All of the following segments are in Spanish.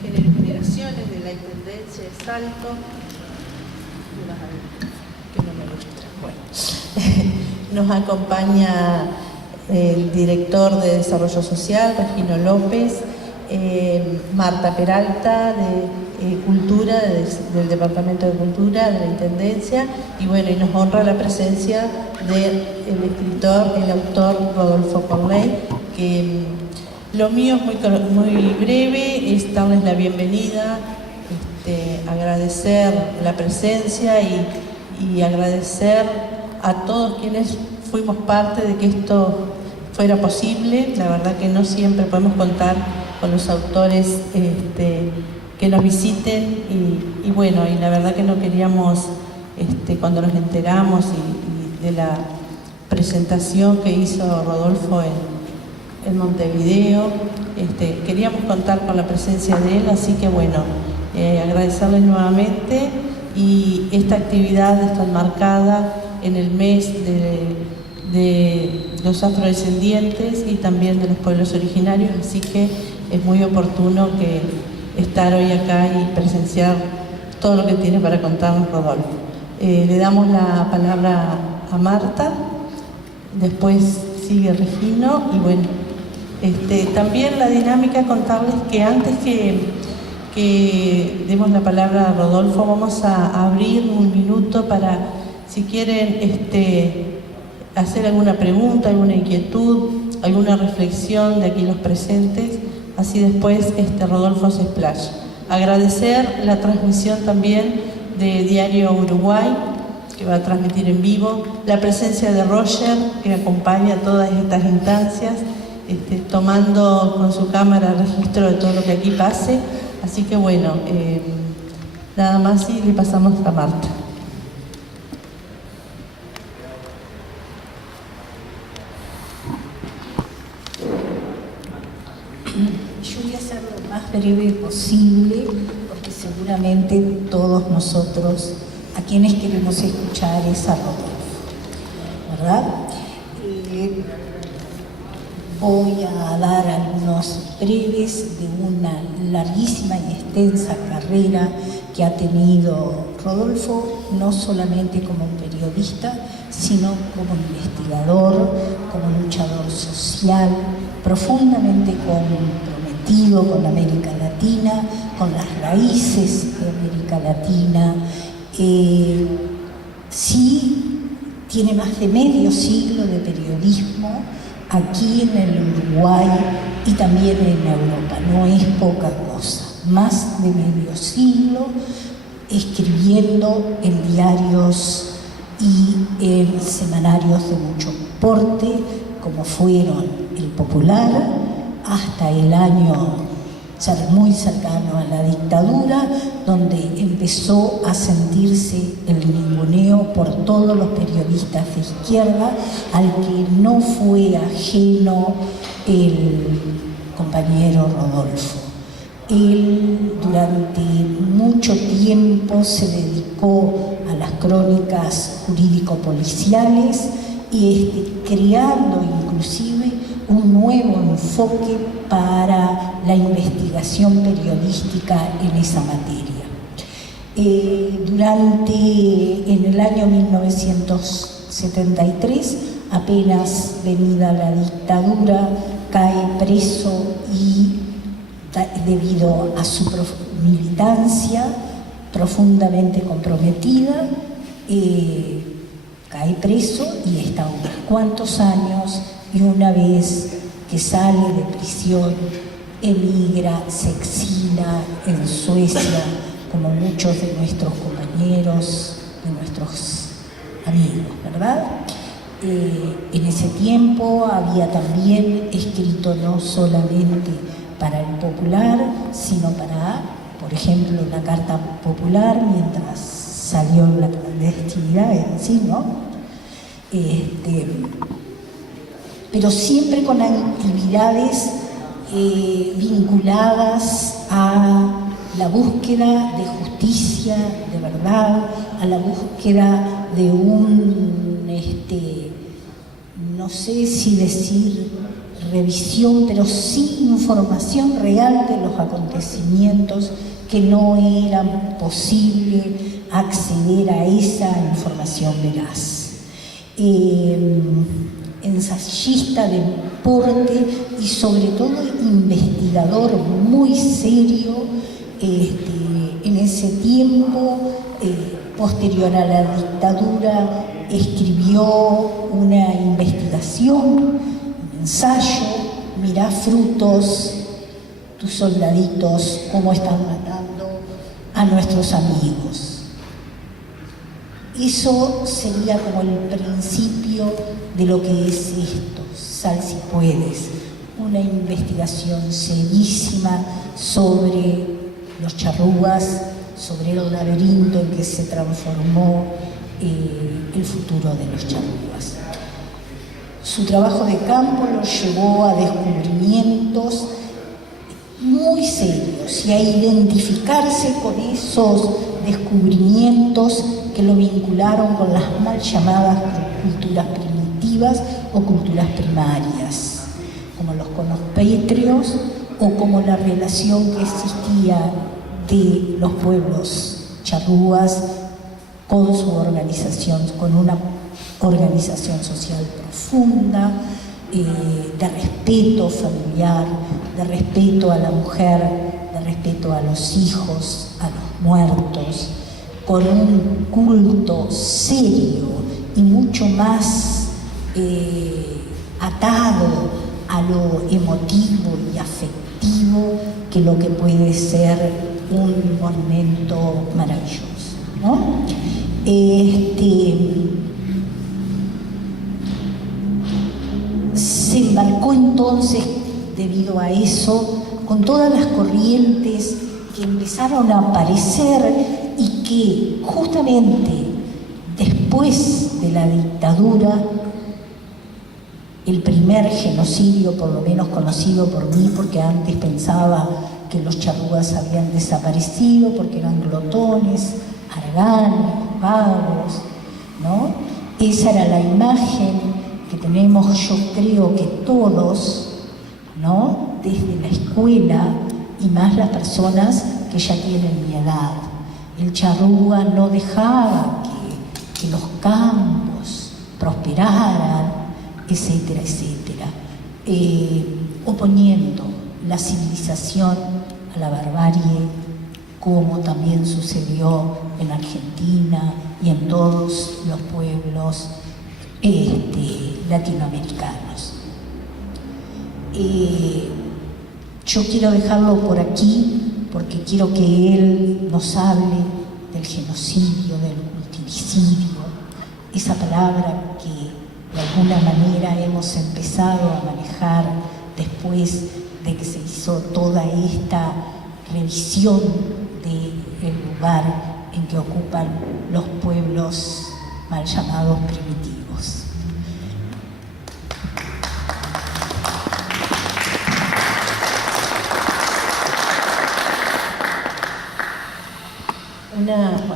Generaciones de la Intendencia de Salto. Que no me ilustra. Bueno. Nos acompaña el director de Desarrollo Social, Regino López, Marta Peralta de Cultura, del Departamento de Cultura de la Intendencia, y bueno, y nos honra la presencia del escritor, el autor Rodolfo Corley, que lo mío es muy breve, es darles la bienvenida, agradecer la presencia y agradecer a todos quienes fuimos parte de que esto fuera posible. La verdad que no siempre podemos contar con los autores que nos visiten y bueno, y la verdad que no queríamos, cuando nos enteramos y de la presentación que hizo Rodolfo en Montevideo, queríamos contar con la presencia de él, así que bueno, agradecerles nuevamente, y esta actividad está enmarcada en el mes de los afrodescendientes y también de los pueblos originarios, así que es muy oportuno que estar hoy acá y presenciar todo lo que tiene para contarnos Rodolfo. Le damos la palabra a Marta, después sigue Regino, y bueno, también la dinámica, contarles que antes que demos la palabra a Rodolfo, vamos a abrir un minuto para, si quieren hacer alguna pregunta, alguna inquietud, alguna reflexión de aquí los presentes, así después Rodolfo se explaya. Agradecer la transmisión también de Diario Uruguay, que va a transmitir en vivo, la presencia de Roger, que acompaña todas estas instancias, tomando con su cámara registro de todo lo que aquí pase. Así que bueno, nada más, y le pasamos a Marta. Yo voy a ser lo más breve posible, porque seguramente todos nosotros, a quienes queremos escuchar, es a Rodolfo, ¿verdad? Voy a dar algunos breves de una larguísima y extensa carrera que ha tenido Rodolfo, no solamente como periodista, sino como investigador, como luchador social, profundamente comprometido con América Latina, con las raíces de América Latina. Sí, tiene más de medio siglo de periodismo aquí en el Uruguay y también en Europa, no es poca cosa. Más de medio siglo escribiendo en diarios y en semanarios de mucho porte, como fueron El Popular, hasta el año muy cercano a la dictadura, donde empezó a sentirse el ninguneo por todos los periodistas de izquierda, al que no fue ajeno el compañero Rodolfo. Él durante mucho tiempo se dedicó a las crónicas jurídico-policiales y creando inclusive un nuevo enfoque para la investigación periodística en esa materia. En el año 1973, apenas venida la dictadura, cae preso y debido a su militancia profundamente comprometida, cae preso y está unos cuantos años, y una vez que sale de prisión, emigra, se exila en Suecia, como muchos de nuestros compañeros, de nuestros amigos, ¿verdad? En ese tiempo había también escrito no solamente para El Popular, sino para, por ejemplo, la Carta Popular, mientras salió en la clandestinidad, así, ¿no? Pero siempre con actividades vinculadas a la búsqueda de justicia, de verdad, a la búsqueda de un, no sé si decir revisión, pero sin información real de los acontecimientos, que no era posible acceder a esa información veraz. Ensayista de deporte y sobre todo investigador muy serio, en ese tiempo, posterior a la dictadura, escribió una investigación, un ensayo, Mirá frutos, tus soldaditos, cómo están matando a nuestros amigos. Eso sería como el principio de lo que es esto, Sal si puedes, una investigación serísima sobre los charrúas, sobre el laberinto en que se transformó el futuro de los charrúas. Su trabajo de campo lo llevó a descubrimientos muy serios y a identificarse con esos descubrimientos que lo vincularon con las mal llamadas culturas primitivas o culturas primarias, como los conos pétreos o como la relación que existía de los pueblos charrúas con su organización, con una organización social profunda, de respeto familiar, de respeto a la mujer, de respeto a los hijos, a los muertos, con un culto serio y mucho más atado a lo emotivo y afectivo que lo que puede ser un monumento maravilloso, ¿no? Se embarcó entonces, debido a eso, con todas las corrientes que empezaron a aparecer y que justamente después de la dictadura, el primer genocidio, por lo menos conocido por mí, porque antes pensaba que los charrúas habían desaparecido porque eran glotones, haraganes, vagos, ¿no? Esa era la imagen que tenemos, yo creo que todos, ¿no? Desde la escuela y más las personas que ya tienen mi edad. El charrúa no dejaba que los campos prosperaran, etcétera, etcétera, oponiendo la civilización a la barbarie, como también sucedió en Argentina y en todos los pueblos latinoamericanos. Yo quiero dejarlo por aquí porque quiero que él nos hable del genocidio, del culticidio, esa palabra que de alguna manera hemos empezado a manejar después de que se hizo toda esta revisión del lugar en que ocupan los pueblos mal llamados primitivos.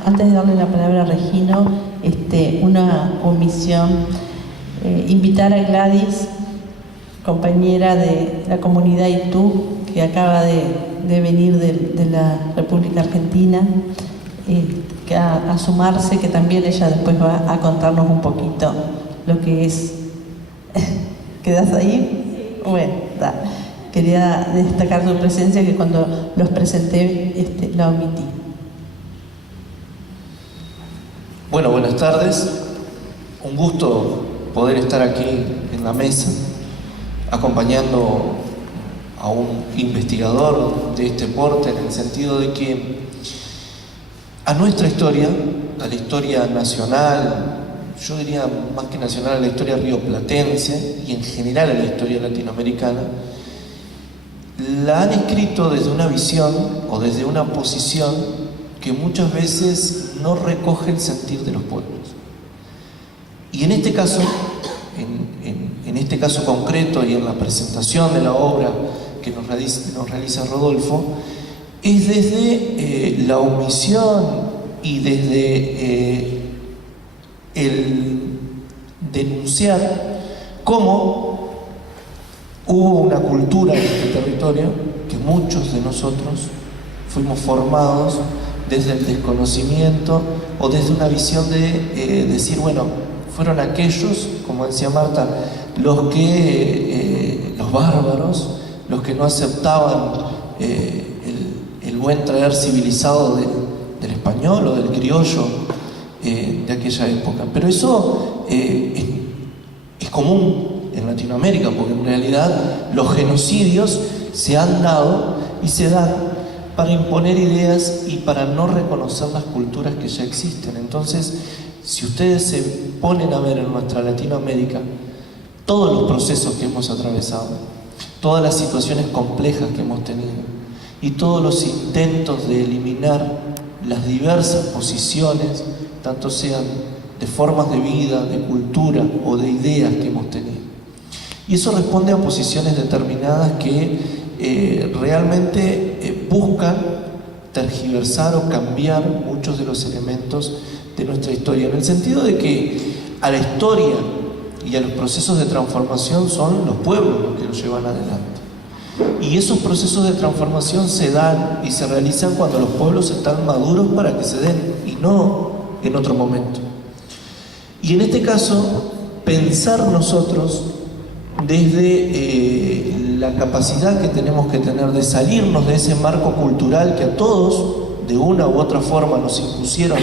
Antes de darle la palabra a Regino, una omisión, invitar a Gladys, compañera de la comunidad Itú, que acaba de venir de la República Argentina, a sumarse, que también ella después va a contarnos un poquito lo que es. ¿Quedás ahí? Sí. Bueno, da. Quería destacar tu presencia, que cuando los presenté la omití. Bueno, buenas tardes. Un gusto poder estar aquí en la mesa, acompañando a un investigador de este porte, en el sentido de que a nuestra historia, a la historia nacional, yo diría más que nacional, a la historia rioplatense y en general a la historia latinoamericana, la han escrito desde una visión o desde una posición que muchas veces no recoge el sentir de los pueblos. Y en este caso, en este caso concreto y en la presentación de la obra que nos realiza Rodolfo, es desde la omisión y desde el denunciar cómo hubo una cultura en este territorio que muchos de nosotros fuimos formados desde el desconocimiento o desde una visión de decir, bueno, fueron aquellos, como decía Marta, los bárbaros, los que no aceptaban el buen traer civilizado del español o del criollo de aquella época. Pero eso es común en Latinoamérica, porque en realidad los genocidios se han dado y se dan para imponer ideas y para no reconocer las culturas que ya existen. Entonces, si ustedes se ponen a ver en nuestra Latinoamérica todos los procesos que hemos atravesado, todas las situaciones complejas que hemos tenido y todos los intentos de eliminar las diversas posiciones, tanto sean de formas de vida, de cultura o de ideas que hemos tenido. Y eso responde a posiciones determinadas que realmente buscan tergiversar o cambiar muchos de los elementos de nuestra historia, en el sentido de que a la historia y a los procesos de transformación son los pueblos los que los llevan adelante. Y esos procesos de transformación se dan y se realizan cuando los pueblos están maduros para que se den, y no en otro momento. Y en este caso, pensar nosotros desde la capacidad que tenemos que tener de salirnos de ese marco cultural que a todos, de una u otra forma, nos impusieron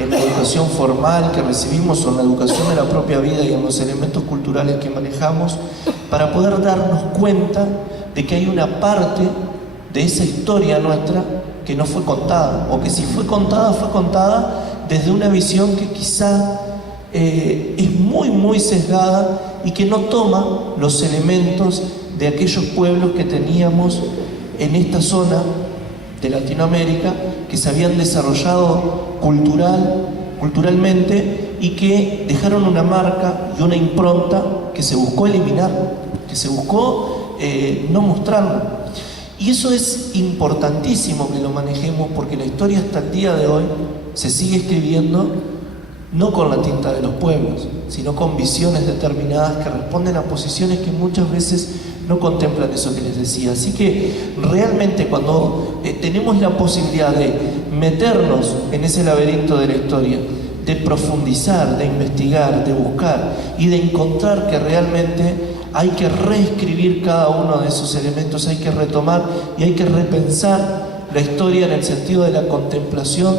en la educación formal que recibimos o en la educación de la propia vida y en los elementos culturales que manejamos, para poder darnos cuenta de que hay una parte de esa historia nuestra que no fue contada, o que si fue contada desde una visión que quizá es muy sesgada y que no toma los elementos de aquellos pueblos que teníamos en esta zona de Latinoamérica, que se habían desarrollado culturalmente y que dejaron una marca y una impronta que se buscó eliminar, que se buscó no mostrarlo. Y eso es importantísimo que lo manejemos, porque la historia hasta el día de hoy se sigue escribiendo no con la tinta de los pueblos, sino con visiones determinadas que responden a posiciones que muchas veces no contemplan eso que les decía. Así que realmente cuando tenemos la posibilidad de meternos en ese laberinto de la historia, de profundizar, de investigar, de buscar y de encontrar que realmente hay que reescribir cada uno de esos elementos, hay que retomar y hay que repensar la historia en el sentido de la contemplación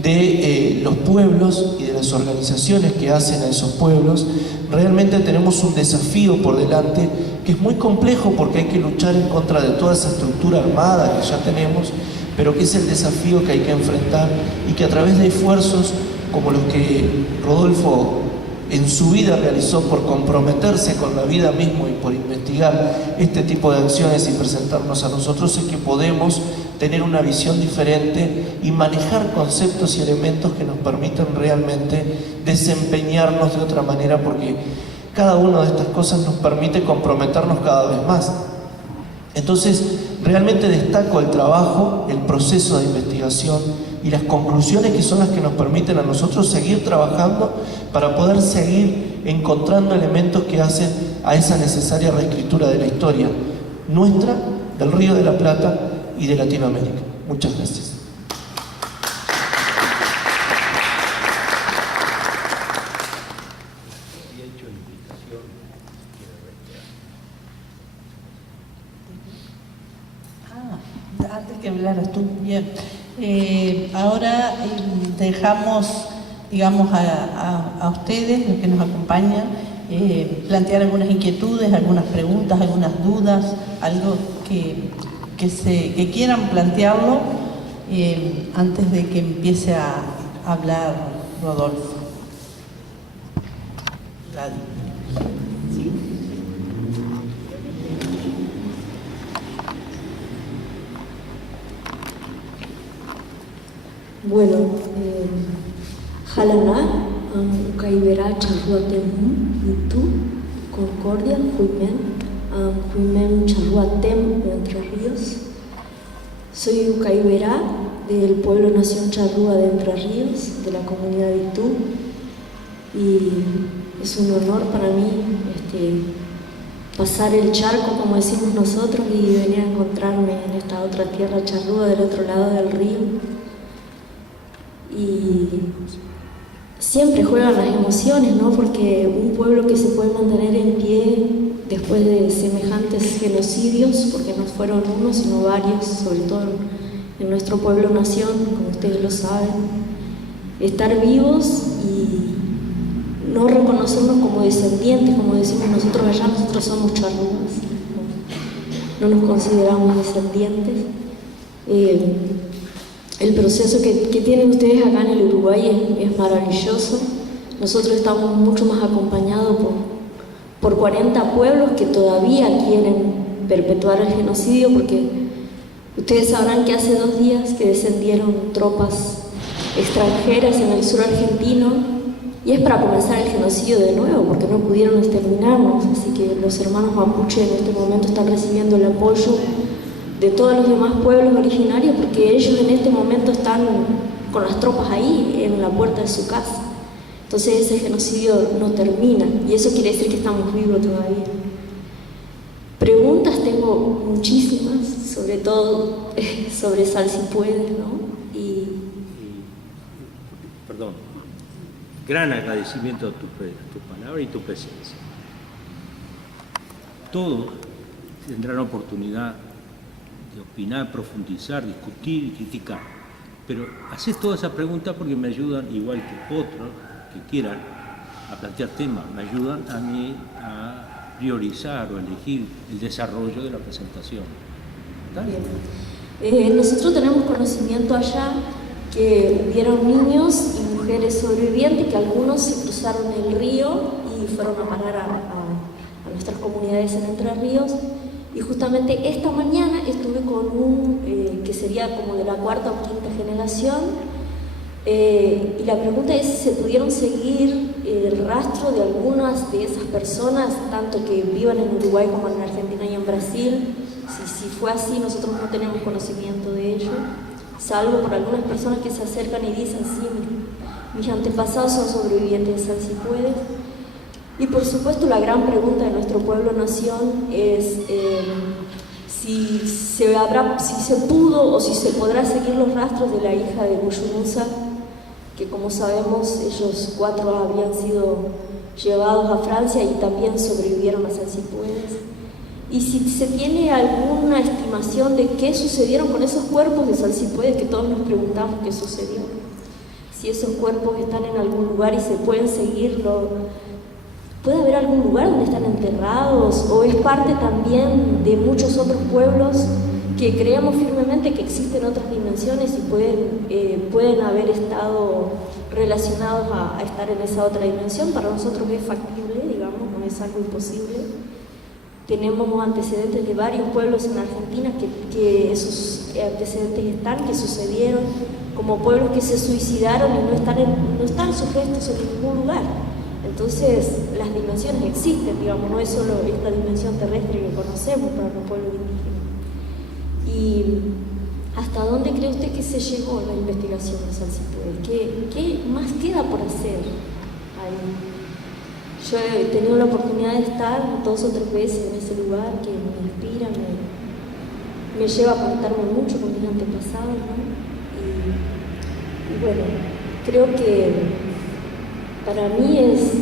de los pueblos y de las organizaciones que hacen a esos pueblos. Realmente tenemos un desafío por delante que es muy complejo, porque hay que luchar en contra de toda esa estructura armada que ya tenemos, pero que es el desafío que hay que enfrentar y que a través de esfuerzos como los que Rodolfo en su vida realizó por comprometerse con la vida misma y por investigar este tipo de acciones y presentarnos a nosotros, es que podemos tener una visión diferente y manejar conceptos y elementos que nos permitan realmente desempeñarnos de otra manera, porque cada una de estas cosas nos permite comprometernos cada vez más. Entonces, realmente destaco el trabajo, el proceso de investigación y las conclusiones que son las que nos permiten a nosotros seguir trabajando para poder seguir encontrando elementos que hacen a esa necesaria reescritura de la historia nuestra, del Río de la Plata y de Latinoamérica. Muchas gracias. Antes que hablaras tú, bien. Ahora dejamos, digamos, a ustedes, los que nos acompañan, plantear algunas inquietudes, algunas preguntas, algunas dudas, algo que quieran plantearlo antes de que empiece a hablar Rodolfo. ¿Sí? Bueno, Jalana, Ucaibera, Charruatem, Mutu, Concordia, Juimem, Charruatem, Entre Ríos. Soy Ucaibera, del pueblo Nación Charrúa de Entre Ríos, de la comunidad de Itú, y es un honor para mí pasar el charco, como decimos nosotros, y venir a encontrarme en esta otra tierra charrúa del otro lado del río. Y siempre juegan las emociones, ¿no? Porque un pueblo que se puede mantener en pie después de semejantes genocidios, porque no fueron uno, sino varios, sobre todo en nuestro pueblo-nación, como ustedes lo saben, estar vivos y no reconocernos como descendientes, como decimos nosotros allá, nosotros somos charrúas, no nos consideramos descendientes. El proceso que tienen ustedes acá en el Uruguay es maravilloso. Nosotros estamos mucho más acompañados por 40 pueblos que todavía quieren perpetuar el genocidio, porque ustedes sabrán que hace 2 días que descendieron tropas extranjeras en el sur argentino, y es para comenzar el genocidio de nuevo, porque no pudieron exterminarnos. Así que los hermanos mapuche en este momento están recibiendo el apoyo de todos los demás pueblos originarios, porque ellos en este momento están con las tropas ahí, en la puerta de su casa. Entonces ese genocidio no termina, y eso quiere decir que estamos vivos todavía. Preguntas tengo muchísimas, sobre todo sobre Sal Si Puedes, ¿no? Perdón, gran agradecimiento a tu palabra y tu presencia. Todos tendrán oportunidad de opinar, profundizar, discutir y criticar, pero haces todas esas preguntas porque me ayudan, igual que otros que quieran, a plantear temas, me ayudan a mí a priorizar o elegir el desarrollo de la presentación. ¿Está bien? Nosotros tenemos conocimiento allá que hubieron niños y mujeres sobrevivientes, que algunos se cruzaron el río y fueron a parar a nuestras comunidades en Entre Ríos. Y justamente esta mañana estuve con un que sería como de la 4ª o 5ª generación, y la pregunta es si se pudieron seguir el rastro de algunas de esas personas, tanto que vivan en Uruguay como en Argentina y en Brasil. Si fue así, nosotros no tenemos conocimiento de ello, salvo por algunas personas que se acercan y dicen: sí, mis antepasados son sobrevivientes de Sal Si Puedes. Y por supuesto la gran pregunta de nuestro pueblo-nación es si se pudo o si se podrá seguir los rastros de la hija de Buyunusa, que como sabemos ellos 4 habían sido llevados a Francia y también sobrevivieron a Sal Si Puedes. Y si se tiene alguna estimación de qué sucedieron con esos cuerpos de Sal Si Puedes, que todos nos preguntamos qué sucedió. Si esos cuerpos están en algún lugar y se pueden seguirlo, ¿puede haber algún lugar donde están enterrados? ¿O es parte también de muchos otros pueblos que creemos firmemente que existen otras dimensiones y pueden haber estado relacionados a estar en esa otra dimensión? Para nosotros es factible, digamos, no es algo imposible. Tenemos antecedentes de varios pueblos en Argentina que esos antecedentes que sucedieron, como pueblos que se suicidaron y no están sujetos en ningún lugar. Entonces, las dimensiones existen, digamos, no es solo esta dimensión terrestre que conocemos para los pueblos indígenas. ¿Y hasta dónde cree usted que se llegó la investigación de Sal Si Puede? ¿Qué más queda por hacer ahí? Yo he tenido la oportunidad de estar 2 o 3 veces en ese lugar que me inspira, me lleva a conectarme mucho con mis antepasados, ¿no? Y bueno, creo que para mí es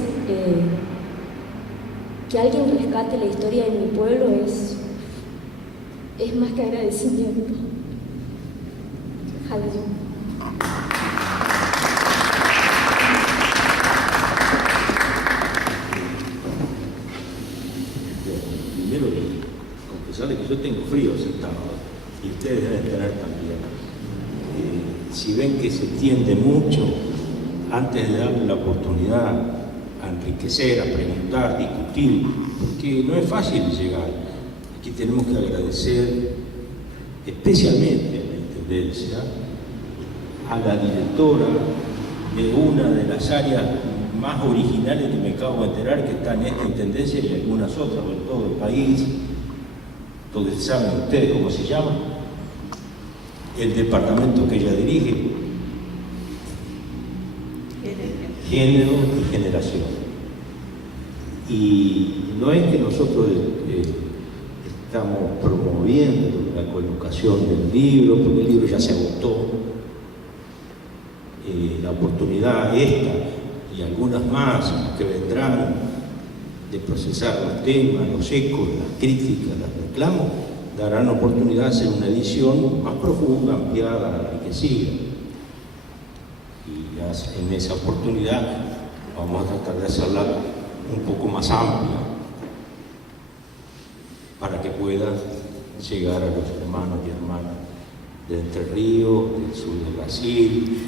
que alguien rescate la historia de mi pueblo es más que agradecimiento. Aleluya. Primero, confesarles que yo tengo frío sentado y ustedes deben tener también. Si ven que se tiende mucho, antes de darle la oportunidad a enriquecer, a preguntar, discutir, porque no es fácil llegar. Aquí tenemos que agradecer especialmente a la Intendencia, a la directora de una de las áreas más originales que me acabo de enterar que está en esta Intendencia y algunas otras en todo el país, donde saben ustedes cómo se llama, el departamento que ella dirige, Género y Generación. Y no es que nosotros estamos promoviendo la colocación del libro, porque el libro ya se agotó. La oportunidad esta y algunas más que vendrán de procesar los temas, los ecos, las críticas, los reclamos, darán oportunidad de hacer una edición más profunda, ampliada, enriquecida. Y en esa oportunidad vamos a tratar de hacerla un poco más amplia para que pueda llegar a los hermanos y hermanas de Entre Ríos, del sur de Brasil,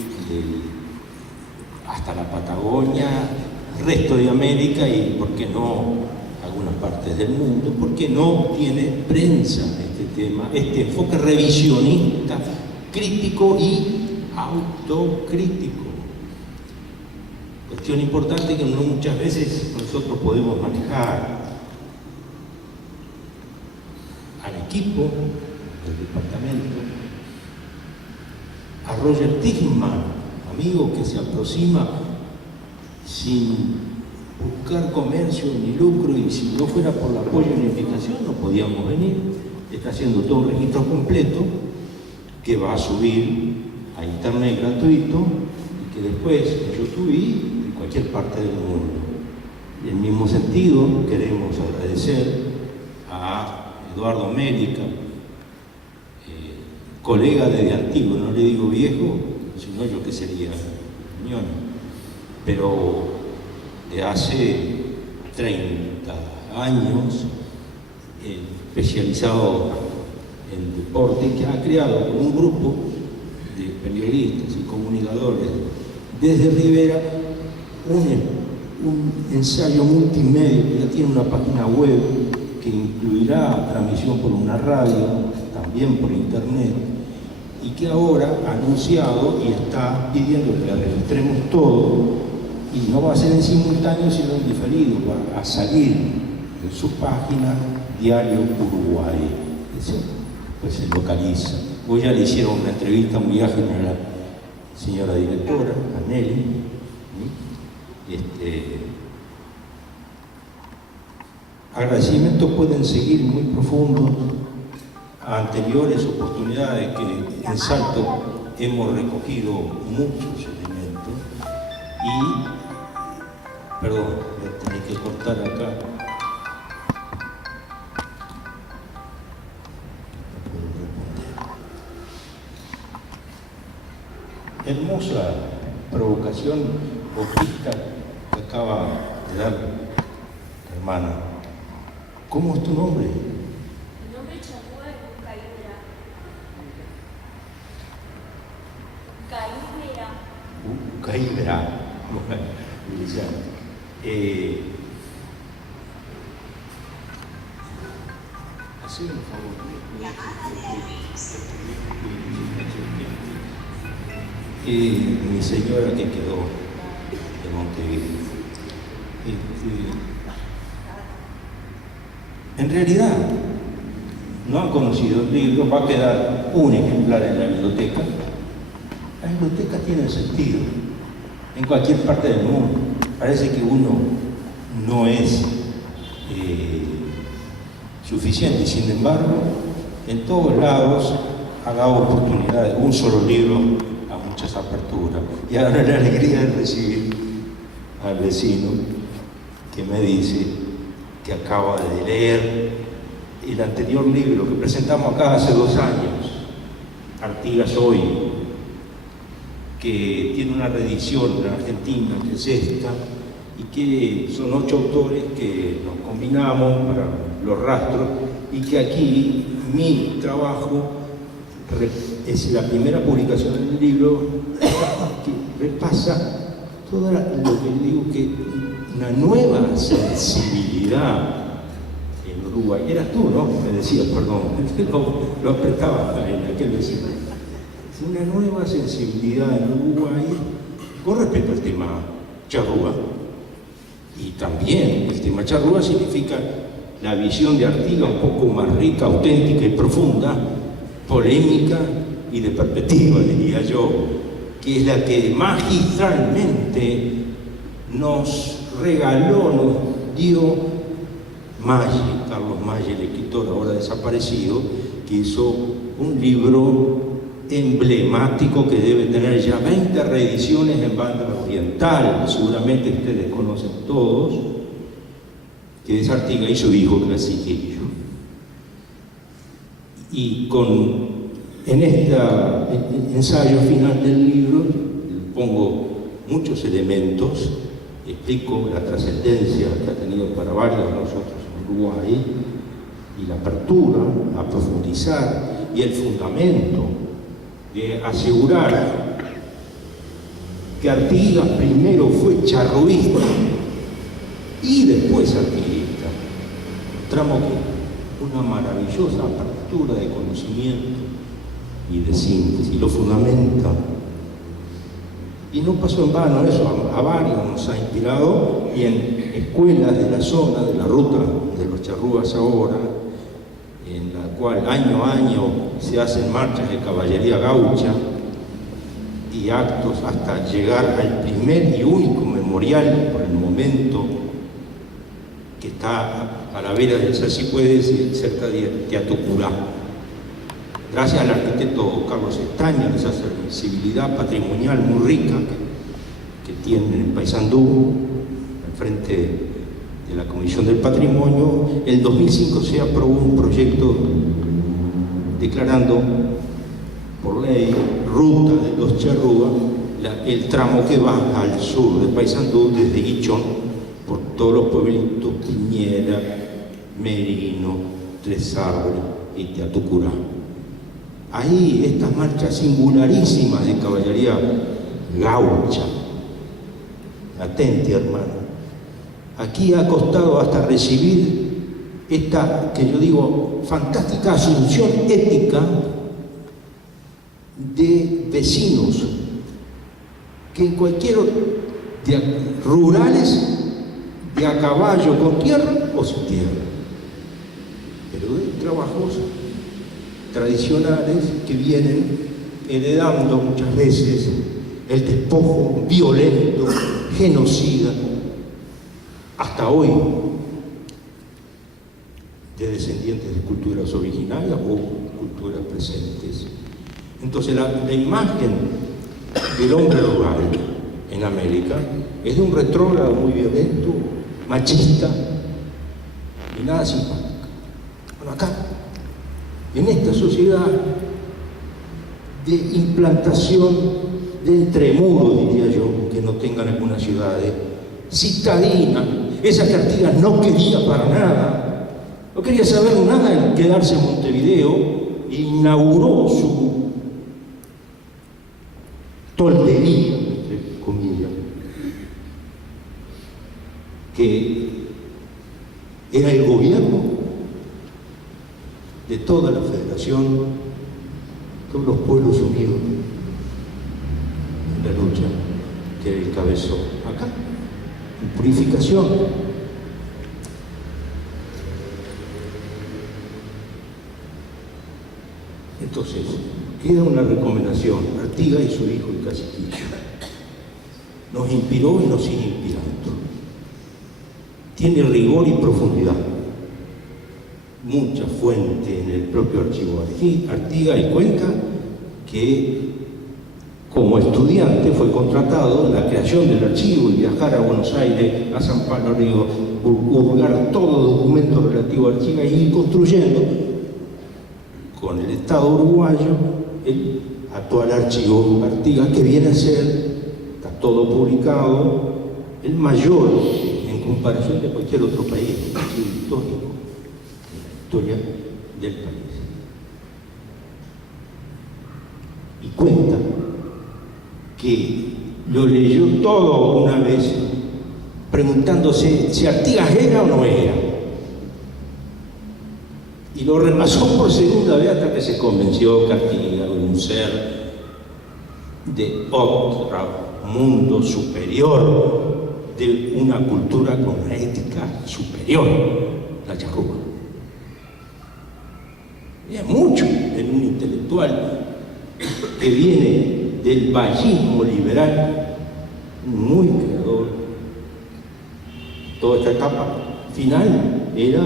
hasta la Patagonia, resto de América y, ¿por qué no?, algunas partes del mundo, porque no tiene prensa este tema, este enfoque revisionista, crítico y autocrítico. Cuestión importante que no muchas veces nosotros podemos manejar. Al equipo del departamento, a Roger Tichmann, amigo que se aproxima sin buscar comercio ni lucro, y si no fuera por el apoyo y la invitación no podíamos venir. Está haciendo todo un registro completo que va a subir a internet gratuito y que después en YouTube y en cualquier parte del mundo. En el mismo sentido, queremos agradecer a Eduardo Mélica, colega desde antiguo, no le digo viejo, sino yo que sería ñoño, pero de hace 30 años, especializado en deporte, que ha creado un grupo de periodistas y comunicadores desde Rivera un ensayo multimedia que ya tiene una página web que incluirá transmisión por una radio, también por internet, y que ahora ha anunciado y está pidiendo que la registremos todo, y no va a ser en simultáneo sino en diferido, va a salir de su página Diario Uruguay. Pues se localiza. Hoy ya le hicieron una entrevista, un viaje a la señora directora, a Nelly. Agradecimientos pueden seguir muy profundos a anteriores oportunidades que en Salto hemos recogido muchos elementos y, perdón, voy a tener que cortar acá. Hermosa provocación o pista que acaba de dar hermana. ¿Cómo es tu nombre? Mi nombre es Chacúa de Caíbera. Caíbera. Haceme un favor. Mi señora que quedó de Montevideo. En realidad, no han conocido el libro, va a quedar un ejemplar en la biblioteca. Las bibliotecas tienen sentido en cualquier parte del mundo. Parece que uno no es suficiente, sin embargo, en todos lados ha dado oportunidades, un solo libro a muchas aperturas. Y ahora la alegría de recibir al vecino que me dice que acaba de leer el anterior libro que presentamos acá hace 2 años, Artigas Hoy, que tiene una reedición en Argentina, que es esta, y que son 8 autores que nos combinamos para los rastros, y que aquí mi trabajo es la primera publicación del libro que repasa todo lo que digo que una nueva sensibilidad en Uruguay. Eras tú, ¿no? Me decías, perdón, lo apretaba en aquel vecino. Una nueva sensibilidad en Uruguay con respecto al tema charrúa. Y también el tema charrúa significa la visión de Artigas un poco más rica, auténtica y profunda, polémica y de perspectiva, diría yo, que es la que magistralmente nos regaló, Dio Maggi, Carlos Maggi, el escritor ahora desaparecido, que hizo un libro emblemático que debe tener ya 20 reediciones en banda oriental, seguramente ustedes conocen todos, que es Artigas y su hijo Clasiquillo. Y en este ensayo final del libro pongo muchos elementos, explico la trascendencia que ha tenido para varios de nosotros en Uruguay, y la apertura a profundizar, y el fundamento de asegurar que Artigas primero fue charruista y después artiguista. Mostramos una maravillosa apertura de conocimiento y de síntesis, lo fundamenta. Y no pasó en vano eso, a varios nos ha inspirado, y en escuelas de la zona, de la ruta de los charrúas ahora, en la cual año a año se hacen marchas de caballería gaucha y actos hasta llegar al primer y único memorial por el momento, que está a la vera del Sacipuedes, cerca de Teatucurá. Gracias al arquitecto Carlos Estaña, esa sensibilidad patrimonial muy rica que tiene en Paysandú, al frente de la Comisión del Patrimonio, en 2005 se aprobó un proyecto declarando por ley ruta de los charrúas el tramo que va al sur de Paysandú, desde Guichón, por todos los pueblitos, Piñera, Merino, Tres Árboles y Teatucurá. Ahí estas marchas singularísimas de caballería gaucha. Atenti, hermano. Aquí ha costado hasta recibir esta, que yo digo, fantástica asunción ética de vecinos que en cualquier rurales, de a caballo con tierra o sin tierra, pero de trabajos tradicionales que vienen heredando muchas veces el despojo violento, genocida, hasta hoy, de descendientes de culturas originarias o culturas presentes. Entonces la imagen del hombre rural en América es de un retrógrado muy violento, machista y nada simpático. Bueno, acá, en esta sociedad de implantación de entremuros, diría yo, que no tengan algunas ciudades, citadina, esa que Artigas no quería para nada, no quería saber nada de quedarse en Montevideo, e inauguró su toldería, entre comillas, que era el gobierno de toda la federación, todos los pueblos unidos en la lucha que él encabezó acá, en purificación. Entonces, queda una recomendación: Artigas y su hijo el Caciquillo nos inspiró y nos sigue inspirando. Tiene rigor y profundidad, mucha fuente en el propio archivo Artigas, y cuenta que como estudiante fue contratado en la creación del archivo y viajar a Buenos Aires, a San Pablo Río, hurgar todo documento relativo a Artigas y ir construyendo con el Estado uruguayo el actual archivo Artigas, que viene a ser, está todo publicado, el mayor en comparación de cualquier otro país, el archivo histórico, la historia del país. Y cuenta que lo leyó todo una vez, preguntándose si Artigas era o no era. Y lo repasó por segunda vez hasta que se convenció que Artigas era un ser de otro mundo superior, de una cultura con una ética superior, la charrúa. Y es mucho en un intelectual que viene del vallismo liberal, muy creador, toda esta etapa final era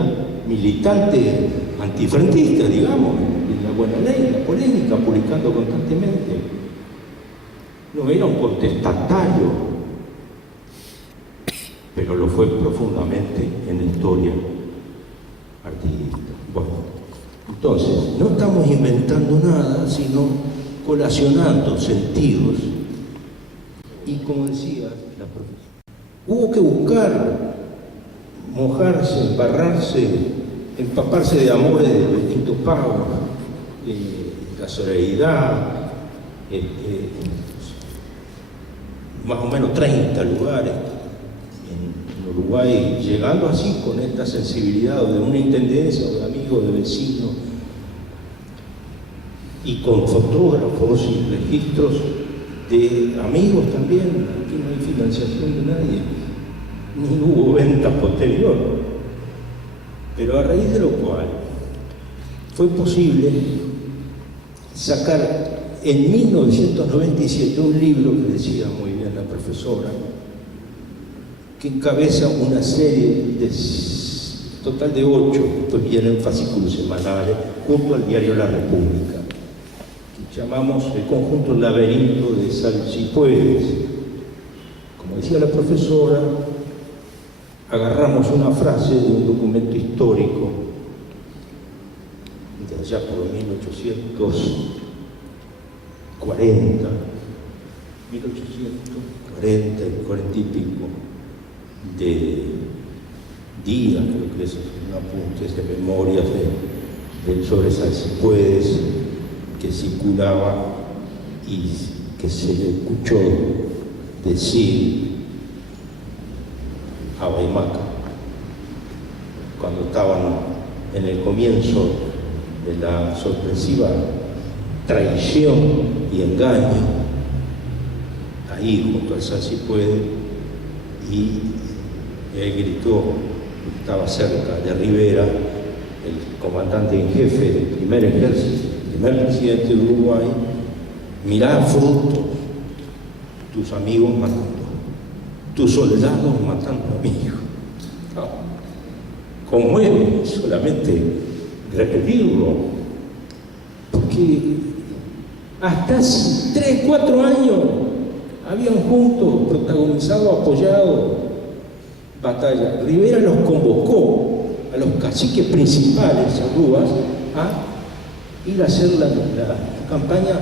militante antifrentista, digamos, en la buena ley, en la polémica, publicando constantemente. No era un contestatario, pero lo fue profundamente en la historia artista. Bueno, entonces, no estamos inventando nada, sino colacionando sentidos. Y como decía la profesora, hubo que buscar, mojarse, embarrarse, empaparse de amores de distintos pagos, la solidaridad, más o menos 30 lugares en Uruguay, llegando así con esta sensibilidad de una intendencia o de amigos, de vecinos, y con fotógrafos y registros de amigos también. Aquí no hay financiación de nadie, ni hubo venta posterior, pero a raíz de lo cual fue posible sacar en 1997 un libro que decía muy bien la profesora, que encabeza una serie total de 8, pues vienen fascículos semanales, junto al diario La República, que llamamos el conjunto Laberinto de Salsipuedes. Como decía la profesora, agarramos una frase de un documento histórico de allá por 1840 y 40 y pico, de Díaz, creo que es un apunte de memorias sobre Salsipuedes, que circulaba y que se le escuchó decir a Baimaca cuando estaban en el comienzo de la sorpresiva traición y engaño, ahí junto al Salsipuedes, y él gritó, estaba cerca de Rivera, el comandante en jefe del primer ejército, el primer presidente de Uruguay: mirá, fruto, tus amigos matando, tus soldados matando a mi hijo. No. Conmueve solamente repetirlo, porque hasta hace 3, 4 años habían juntos protagonizado, apoyado batalla. Rivera los convocó a los caciques principales charrúas a ir a hacer la campaña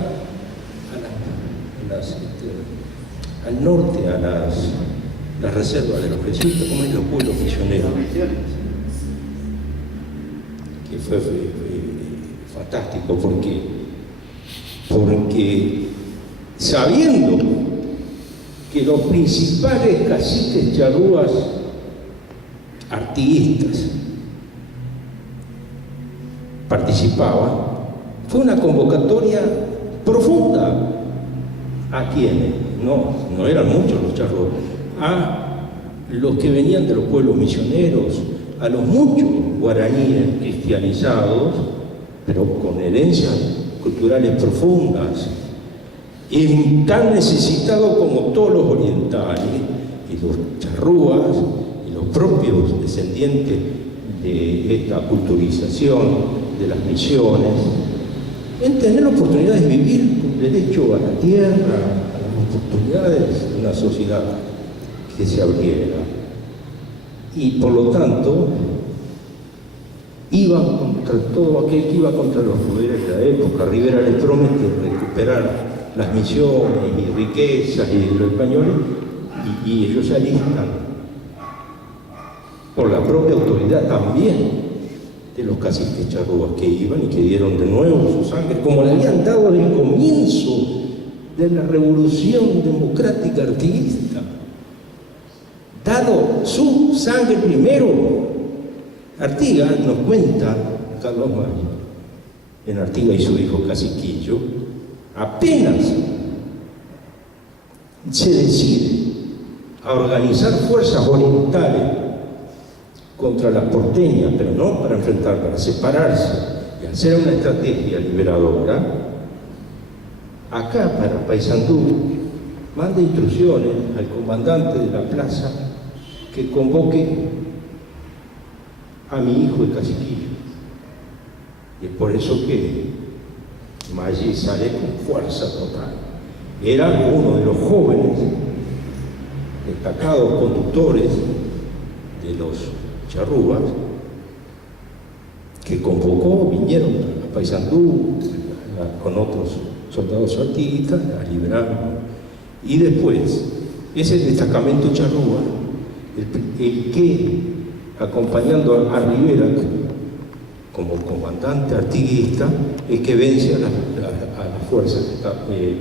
al norte, a las reservas de los jesuitas, como es los pueblos misioneros, que fue fantástico, porque sabiendo que los principales caciques charrúas artiguistas participaban, fue una convocatoria profunda. ¿A quiénes? No eran muchos los charrúas, a los que venían de los pueblos misioneros, a los muchos guaraníes cristianizados, pero con herencias culturales profundas, y tan necesitados como todos los orientales, y los charrúas, y los propios descendientes de esta culturización de las misiones, en tener la oportunidad de vivir con derecho a la tierra, a las oportunidades de una sociedad que se abriera. Y por lo tanto, iban contra todo aquel que iba contra los poderes de la época. Rivera les promete recuperar las misiones y riquezas y los españoles, y ellos se alistan por la propia autoridad también de los caciques charrúas, que iban y que dieron de nuevo su sangre, como le habían dado desde el comienzo de la revolución democrática artiguista, dado su sangre primero. Artigas, nos cuenta Carlos Mario, en Artigas y su hijo Caciquillo, apenas se decide a organizar fuerzas orientales contra las porteñas, pero no para enfrentar, para separarse y hacer una estrategia liberadora. Acá, para Paysandú, manda instrucciones al comandante de la plaza que convoque a mi hijo de caciquillo. Y es por eso que Maggi sale con fuerza total. Era uno de los jóvenes destacados conductores de los charrúas que convocó, vinieron a Paysandú con otros soldados artiguistas, la liberaron. Y después, ese destacamento charrúa, el que, acompañando a Rivera como comandante artiguista, es que vence a las fuerzas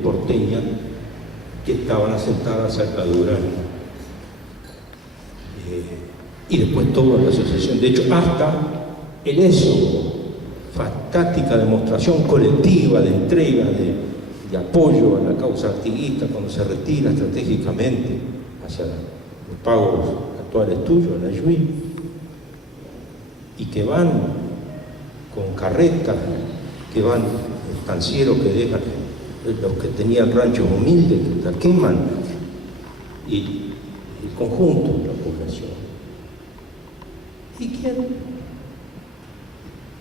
porteñas que estaban asentadas cerca de Durán. Y después toda la asociación, de hecho, hasta el eso, fantástica demostración colectiva de entrega, de apoyo a la causa artiguista cuando se retira estratégicamente hacia los pagos actuales tuyos, en Ayuí, y que van con carretas, que van estancieros que dejan, los que tenían ranchos humildes, que la queman, y el conjunto de la población. ¿Y quién?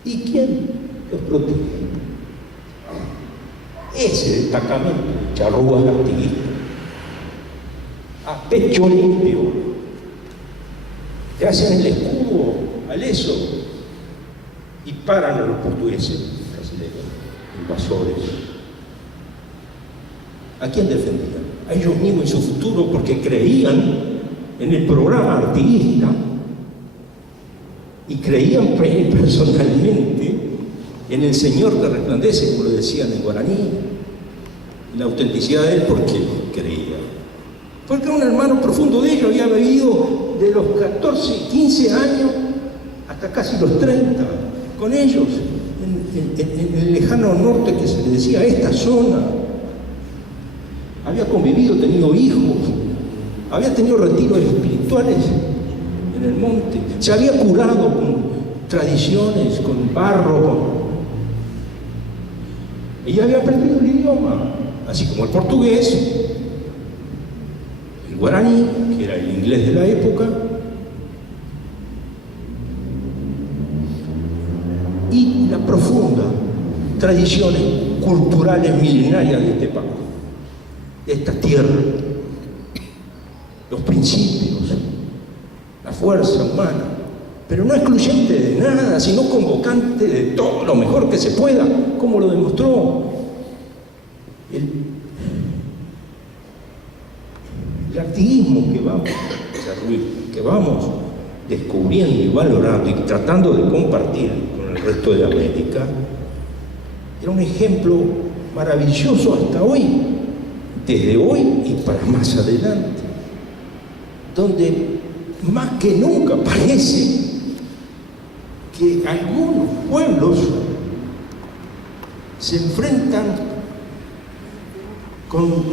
¿Y quién los protege? Ese destacamento de charrúas artiguistas, a pecho limpio, que hacen el escudo al eso y paran a los portugueses, brasileños, invasores. ¿A quién defendían? A ellos mismos y su futuro, porque creían en el programa artiguista y creían personalmente en el Señor que resplandece, como lo decían en guaraní, la autenticidad de él, porque creía. Porque un hermano profundo de ellos había vivido de los 14, 15 años hasta casi los 30 con ellos, en el lejano norte que se le decía esta zona. Había convivido, tenido hijos, había tenido retiros espirituales en el monte, se había curado con tradiciones, con barro, y había aprendido el idioma, así como el portugués, el guaraní, que era el inglés de la época, y las profundas tradiciones culturales milenarias de este país, de esta tierra, los principios, la fuerza humana, pero no excluyente de nada, sino convocante de todo lo mejor que se pueda, como lo demostró el artiguismo que vamos descubriendo y valorando y tratando de compartir con el resto de América. Era un ejemplo maravilloso hasta hoy, desde hoy y para más adelante, donde más que nunca parece que algunos pueblos se enfrentan con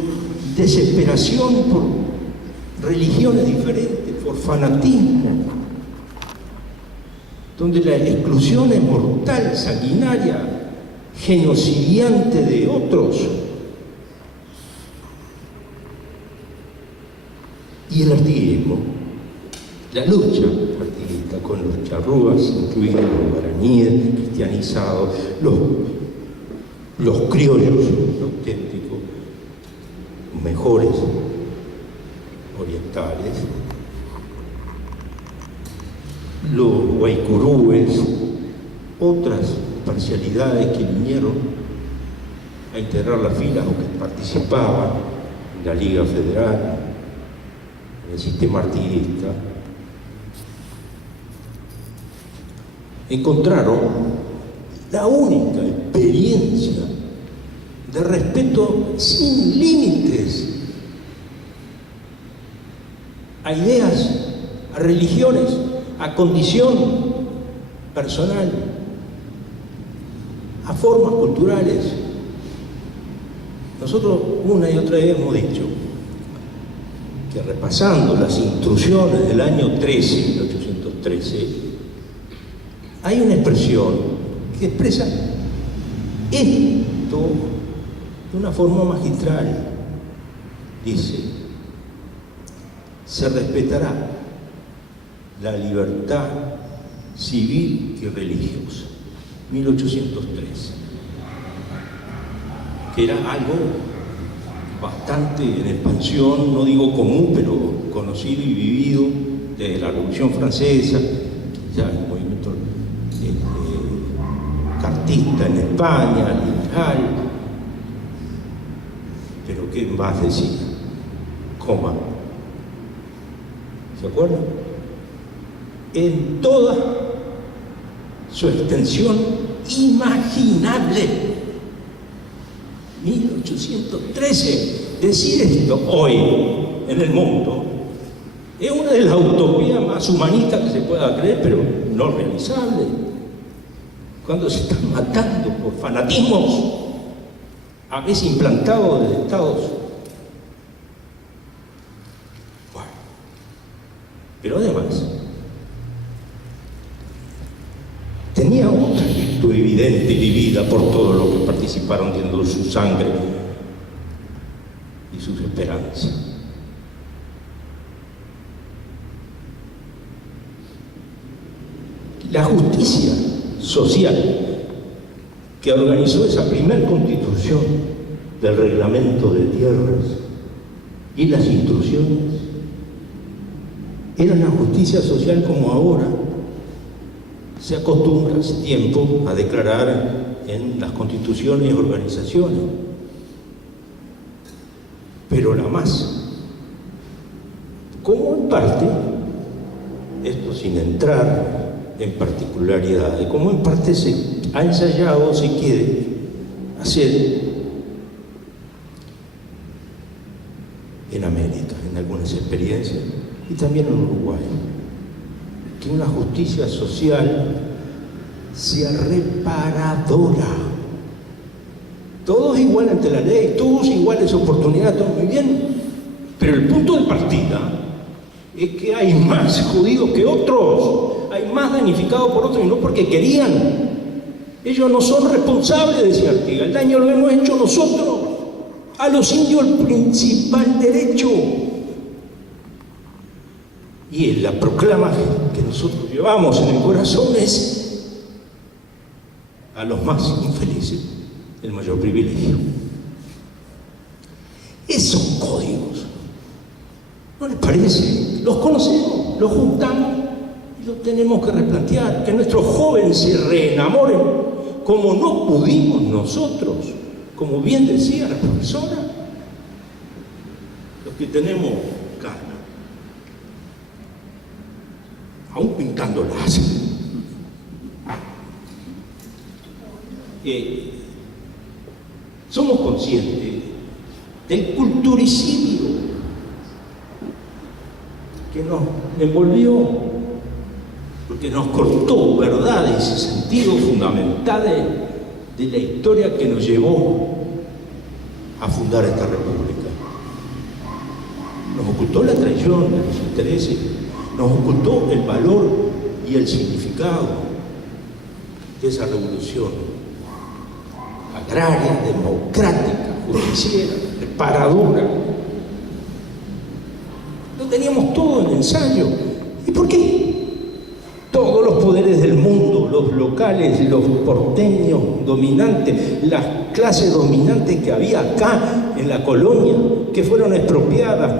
desesperación por religiones diferentes, por fanatismo, donde la exclusión es mortal, sanguinaria, genocidiante de otros. Y el artiguismo, la lucha artiguista con los charrúas, incluidos los guaraníes cristianizados, los criollos auténticos, mejores orientales, los guaycurúes, otras parcialidades que vinieron a integrar las filas o que participaban en la Liga Federal, en el sistema artiguista, encontraron la única experiencia de respeto sin límites a ideas, a religiones, a condición personal, a formas culturales. Nosotros una y otra vez hemos dicho que, repasando las instrucciones del año 1813, hay una expresión que expresa esto de una forma magistral. Dice: se respetará la libertad civil y religiosa, 1803, que era algo bastante en expansión, no digo común, pero conocido y vivido desde la Revolución Francesa, ya el movimiento cartista en España, liberal. Pero ¿qué más decía? Coma. ¿Se acuerdan? En toda su extensión imaginable. 1813. Decir esto hoy en el mundo es una de las utopías más humanistas que se pueda creer, pero no realizable. Cuando se están matando por fanatismos, a veces implantados desde Estados. Bueno, pero además tenía otra virtud evidente y vivida por todos los que participaron dando su sangre y sus esperanzas. La justicia social que organizó esa primera constitución del reglamento de tierras y las instrucciones era una justicia social como ahora se acostumbra hace tiempo a declarar en las constituciones y organizaciones, pero la más, como en parte, esto sin entrar en particularidades, como en parte se ha ensayado, se quiere hacer en América, en algunas experiencias, y también en Uruguay, que una justicia social sea reparadora. Todos iguales ante la ley, todos iguales oportunidades, todo muy bien, pero el punto de partida es que hay más judíos que otros, hay más danificados por otros, y no porque querían. Ellos no son responsables, decía Artigas, el daño lo hemos hecho nosotros. A los indios el principal derecho. Y la proclama que nosotros llevamos en el corazón es a los más infelices el mayor privilegio. Esos códigos, ¿no les parece? Los conocemos, los juntamos y los tenemos que replantear, que nuestros jóvenes se reenamoren como no pudimos nosotros, como bien decía la profesora, los que tenemos ganas, aún pintándolas. Somos conscientes del culturicidio que nos envolvió, porque nos cortó verdades y sentidos fundamentales de la historia que nos llevó a fundar esta república. Nos ocultó la traición de los intereses, nos ocultó el valor y el significado de esa revolución agraria, democrática, justiciera, reparadora. Lo teníamos todo en ensayo. ¿Y por qué? Todos los poderes del mundo, los locales, los porteños dominantes, las clases dominantes que había acá en la colonia, que fueron expropiadas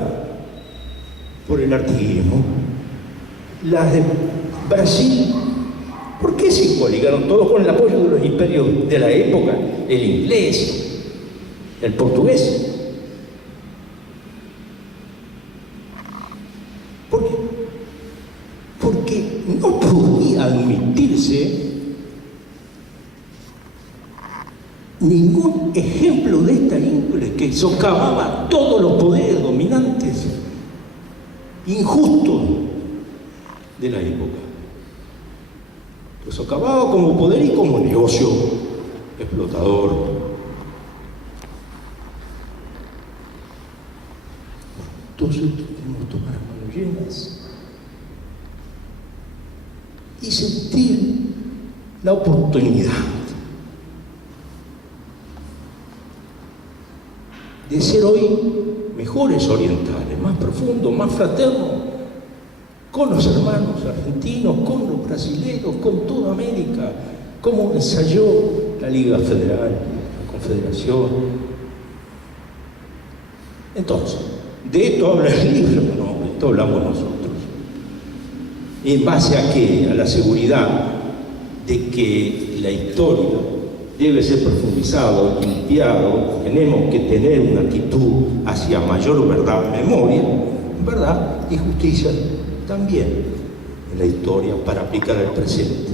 por el artiguismo, las de Brasil, ¿por qué se coligaron todos con el apoyo de los imperios de la época? El inglés, el portugués. ¿Por qué? Porque no podía admitirse ningún ejemplo de esta índole que socavaba todos los poderes dominantes injustos de la época. Lo socavaba como poder y como negocio explotador. Entonces tenemos que tomar manos llenas y sentir la oportunidad de ser hoy mejores orientales, más profundos, más fraternos, con los hermanos argentinos, con los brasileños, con toda América, cómo ensayó la Liga Federal, la Confederación. Entonces, de esto habla el libro, no, de esto hablamos nosotros. ¿En base a qué? A la seguridad de que la historia debe ser profundizado, limpiado, tenemos que tener una actitud hacia mayor verdad, memoria, verdad y justicia también en la historia para aplicar al presente.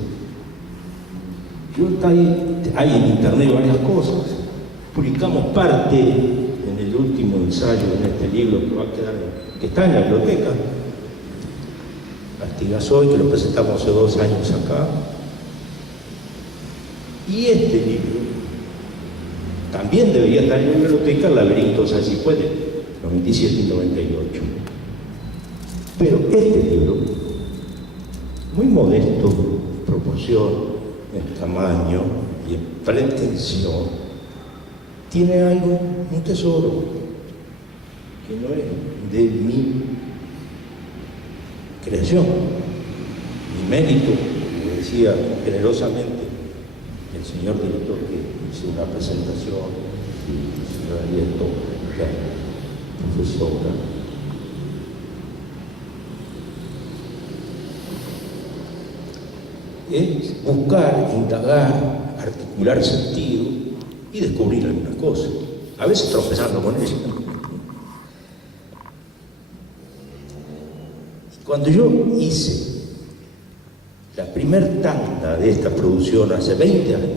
Hay en internet varias cosas, publicamos parte en el último ensayo en este libro que está en la biblioteca, Astigazoy, que lo presentamos hace 2 años acá. Y este libro también debería estar en la biblioteca, Laberintos así puede, 97 y 98. Pero este libro, muy modesto en proporción, en tamaño y en pretensión, tiene algo, un tesoro, que no es de mi creación, mi mérito, como decía generosamente el señor director que hizo una presentación, la señora Nieto, la profesora. Es buscar, indagar, articular sentido y descubrir algunas cosas, a veces tropezando con ellas. Cuando yo hice la primer tanda de esta producción hace 20 años,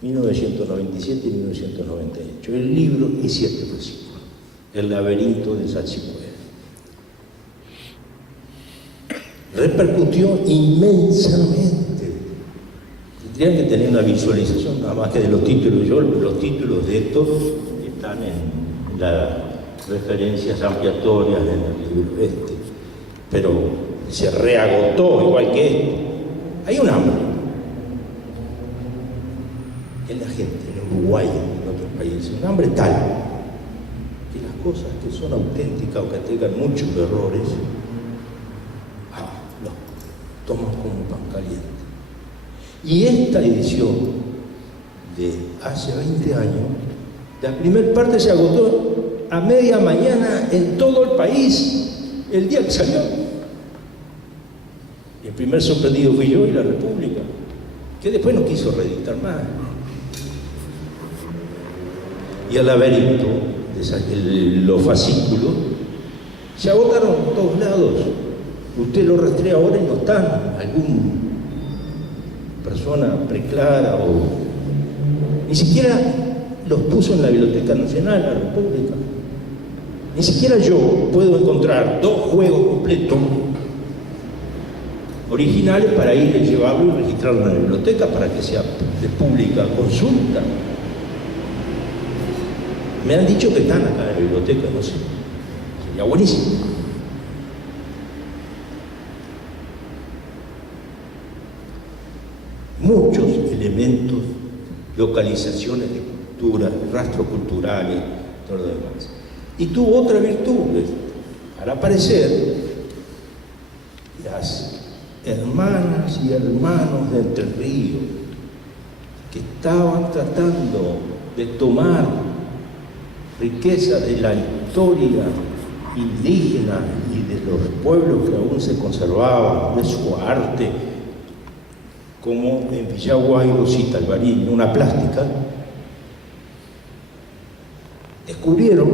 1997 y 1998, el libro y 7 versículos, El laberinto de Sachipuera, repercutió inmensamente. Tendrían que tener una visualización nada más que de los títulos. Los títulos de estos están en las referencias ampliatorias en el libro este, pero se reagotó igual que este. Hay un hambre en la gente, en Uruguay, en otros países, un hambre tal que las cosas que son auténticas o que tengan muchos errores, los toman como pan caliente. Y esta edición de hace 20 años, la primera parte se agotó a media mañana en todo el país, el día que salió. El primer sorprendido fui yo y la República, que después no quiso reeditar más. Y el laberinto, los fascículos, se agotaron en todos lados. Usted lo rastrea ahora y no están. Alguna persona preclara o ni siquiera los puso en la Biblioteca Nacional, la República. Ni siquiera yo puedo encontrar 2 juegos completos originales para ir a llevarlo y registrarlo en la biblioteca para que sea de pública consulta. Me han dicho que están acá en la biblioteca, no sé. Sería buenísimo. Muchos elementos, localizaciones de cultura, rastros culturales, todo lo demás. Y tuvo otra virtud, al aparecer, las hermanas y hermanos de Entre Ríos, que estaban tratando de tomar riqueza de la historia indígena y de los pueblos que aún se conservaban, de su arte, como en Villaguay, Rosita Alvarín, una plástica, descubrieron,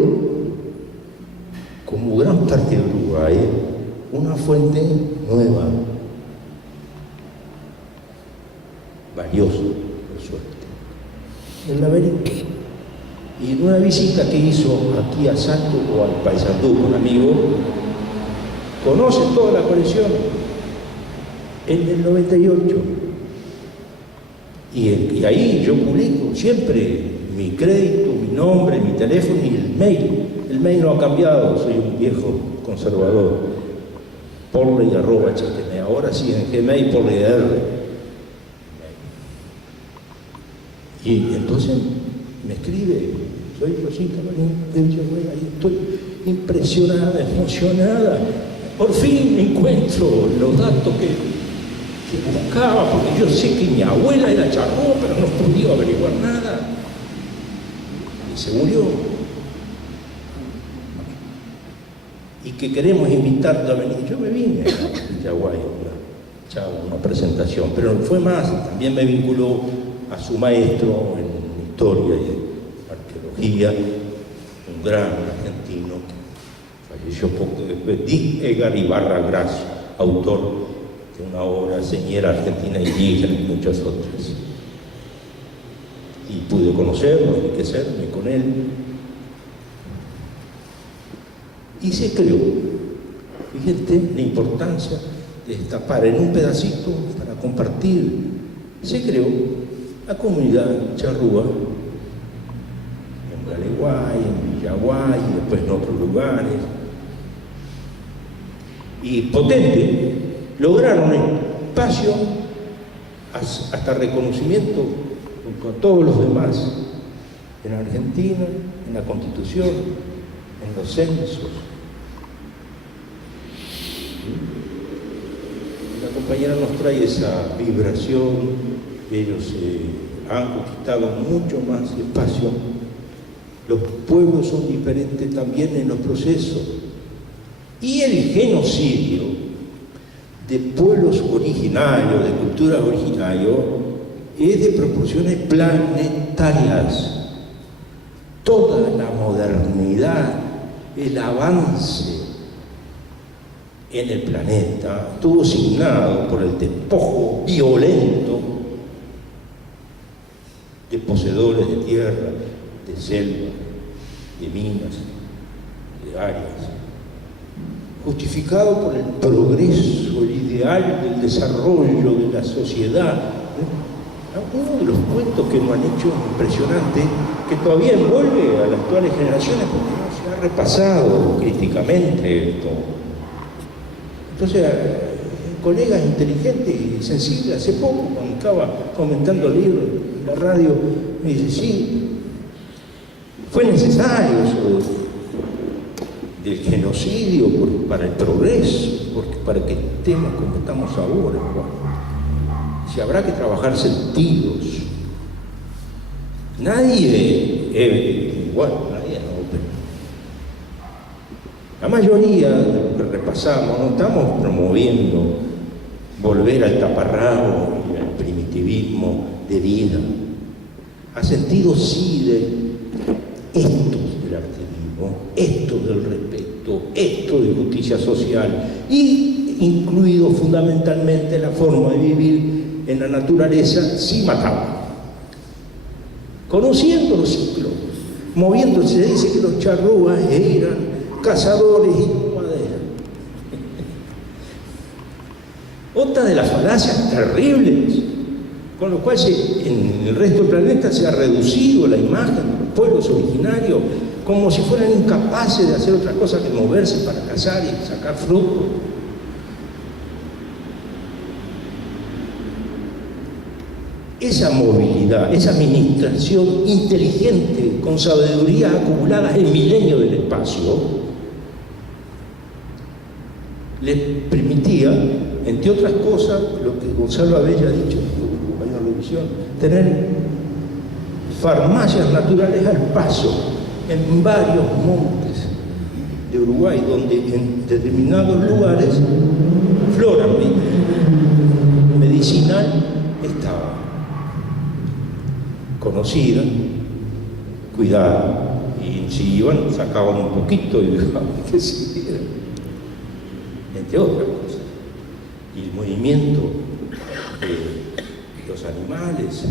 como gran parte de Uruguay, una fuente nueva, valiosa, por suerte, el laberinto. Y en una visita que hizo aquí a Salto o al Paysandú con un amigo, conoce toda la colección en el 98. Y ahí yo publico siempre mi crédito, mi nombre, mi teléfono y el mail. El mail no ha cambiado, soy un viejo conservador. Porley@htm. Ahora sí en Gmail, Porley.r. Y entonces me escribe, soy Rosita Marín de Villaguay, ahí estoy impresionada, emocionada. Por fin encuentro los datos que buscaba, porque yo sé que mi abuela era charrúa, pero no podía averiguar nada. Y se murió. Y que queremos invitarlo a venir. Yo me vine a Yaguay, una presentación, pero fue más, también me vinculó a su maestro en historia y arqueología, un gran argentino, falleció poco después, Edgar Ibarra Grasso, autor de una obra Señera Argentina Indígena y muchas otras. Y pude conocerlo, enriquecerme con él. Y se creó, fíjate la importancia de destapar en un pedacito para compartir. Se creó la comunidad charrúa en Gualeguay, en Villaguay, y después en otros lugares. Y potente, lograron espacio hasta reconocimiento junto a todos los demás en Argentina, en la Constitución, en los censos. La compañera nos trae esa vibración. Ellos han conquistado mucho más espacio. Los pueblos son diferentes también en los procesos. Y el genocidio de pueblos originarios, de culturas originarias, es de proporciones planetarias. Toda la modernidad, el avance en el planeta estuvo signado por el despojo violento de poseedores de tierra, de selva, de minas, de áreas, justificado por el progreso, el ideal del desarrollo de la sociedad. Uno de los cuentos que nos han hecho impresionante, que todavía envuelve a las actuales generaciones porque no se ha repasado críticamente esto. Entonces, colegas inteligentes y sensibles, hace poco, cuando estaba comentando el libro en la radio, me dice, sí, fue necesario eso del genocidio para el progreso, porque para que estemos como estamos ahora. Si habrá que trabajar sentidos. Nadie es igual, nadie no, pero la mayoría de lo que repasamos no estamos promoviendo volver al taparrabo y al primitivismo de vida. A sentido sí de esto del activismo, esto del respeto, esto de justicia social, y incluido fundamentalmente la forma de vivir en la naturaleza sin matar, conociendo los ciclos, moviéndose. Se dice que los charrúas eran cazadores y tomaderos. Otra de las falacias terribles, con lo cual en el resto del planeta se ha reducido la imagen de los pueblos originarios como si fueran incapaces de hacer otra cosa que moverse para cazar y sacar fruto. Esa movilidad, esa administración inteligente, con sabiduría acumulada en milenios del espacio, les permitía, entre otras cosas, lo que Gonzalo Abella ha dicho en la revisión, tener farmacias naturales al paso en varios montes de Uruguay, donde en determinados lugares flora medicinal estaba conocida, cuidada, y si iban, sacaban un poquito y dejaban que siguiera, entre otras cosas. Y el movimiento de los animales,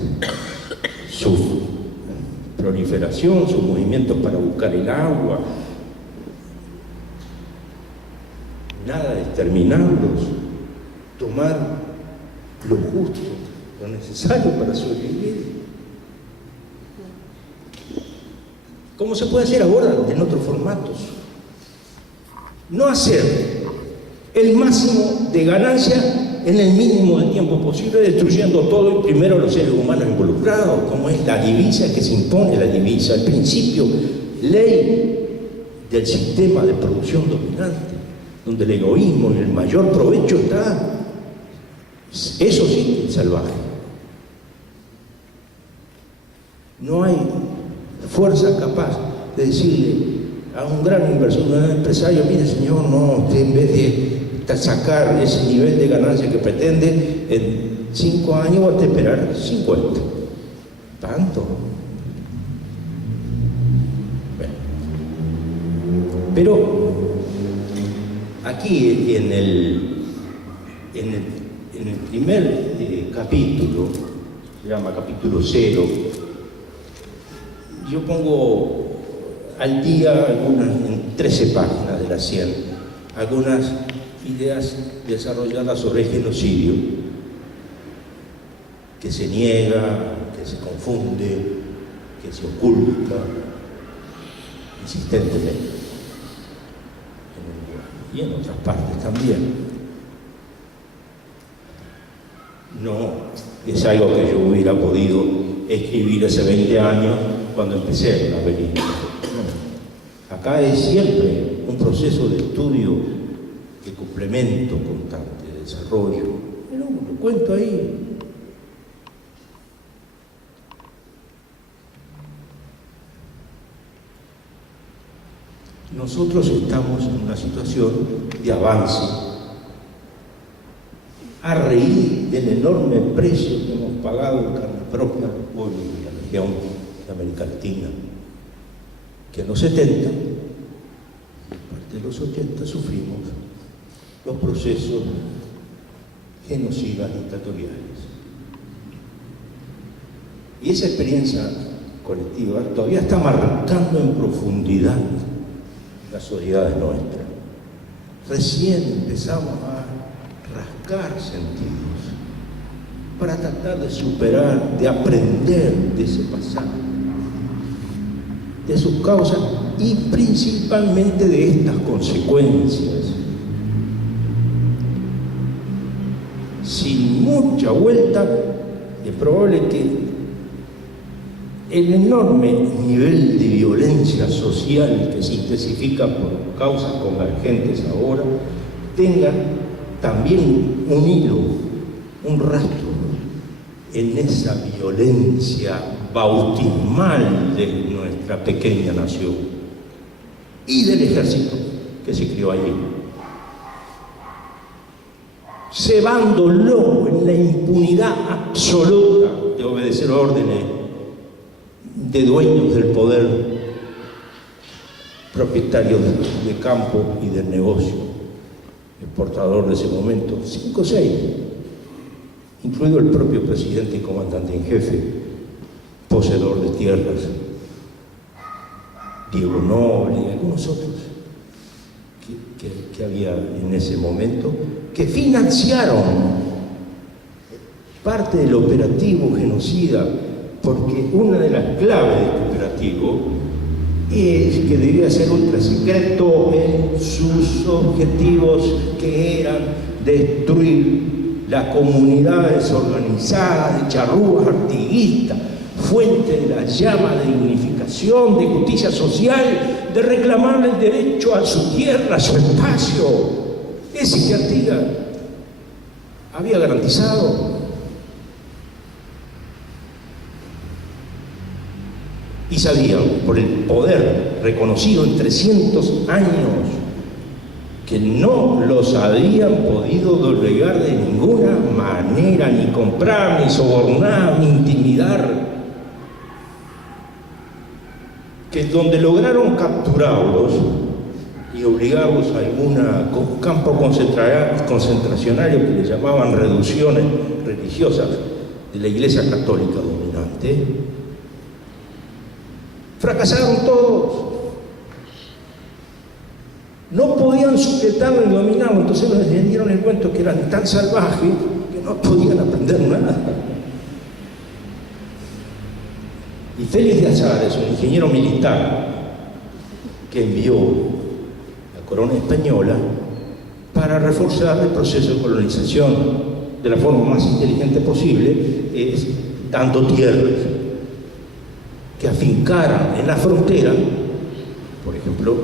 su proliferación, sus movimientos para buscar el agua, nada de exterminarlos, tomar lo justo, lo necesario para sobrevivir. ¿Cómo se puede hacer ahora en otros formatos? No hacer el máximo de ganancia en el mínimo de tiempo posible, destruyendo todo y primero los seres humanos involucrados, como es la divisa que se impone, la divisa, el principio, ley del sistema de producción dominante. donde el egoísmo y el mayor provecho está, eso sí, salvaje. No hay fuerza capaz de decirle a un gran inversor, a un empresario, mire señor, no, usted en vez de sacar ese nivel de ganancia que pretende, en 5 años va a esperar 50. ¿Tanto? Bueno. Pero aquí en el primer capítulo, se llama capítulo 0, yo pongo al día en 13 páginas de las 100, algunas ideas desarrolladas sobre el genocidio, que se niega, que se confunde, que se oculta insistentemente en el lenguaje y en otras partes también. No es algo que yo hubiera podido escribir hace 20 años cuando empecé la película. No. Acá es siempre un proceso de estudio, de complemento constante, de desarrollo. Pero lo cuento ahí. Nosotros estamos en una situación de avance a raíz del enorme precio que hemos pagado en carne propia al pueblo de la región de América Latina, que en los 70 y parte de los 80 sufrimos los procesos genocidas dictatoriales. Y esa experiencia colectiva todavía está marcando en profundidad las sociedades nuestras. Recién empezamos a rascar sentidos para tratar de superar, de aprender de ese pasado, de sus causas y principalmente de estas consecuencias. Sin mucha vuelta, es probable que el enorme nivel de violencia social que se intensifica por causas convergentes ahora tenga también un hilo, un rastro en esa violencia bautismal de nuestra pequeña nación y del ejército que se crió allí, cebándolo en la impunidad absoluta de obedecer órdenes de dueños del poder, propietarios de campo y del negocio, exportador de ese momento, 5 o 6, incluido el propio presidente y comandante en jefe, poseedor de tierras, Diego Noble y algunos otros que había en ese momento, que financiaron parte del operativo genocida, porque una de las claves de este operativo es que debía ser ultra secreto en sus objetivos, que eran destruir la comunidad desorganizada de charrúas artiguistas, fuente de la llama de unificación, de justicia social, de reclamarle el derecho a su tierra, a su espacio, ese que Artigas había garantizado. Y sabían, por el poder reconocido en 300 años, que no los habían podido doblegar de ninguna manera, ni comprar, ni sobornar, ni intimidar. Que donde lograron capturarlos y obligarlos a algún campo concentracionario que le llamaban reducciones religiosas de la Iglesia Católica dominante, fracasaron todos. No podían sujetarlo y dominarlo, entonces les vendieron el cuento que eran tan salvajes que no podían aprender nada. Y Félix de Azares, un ingeniero militar que envió la corona española para reforzar el proceso de colonización de la forma más inteligente posible, es dando tierras que afincaran en la frontera, por ejemplo,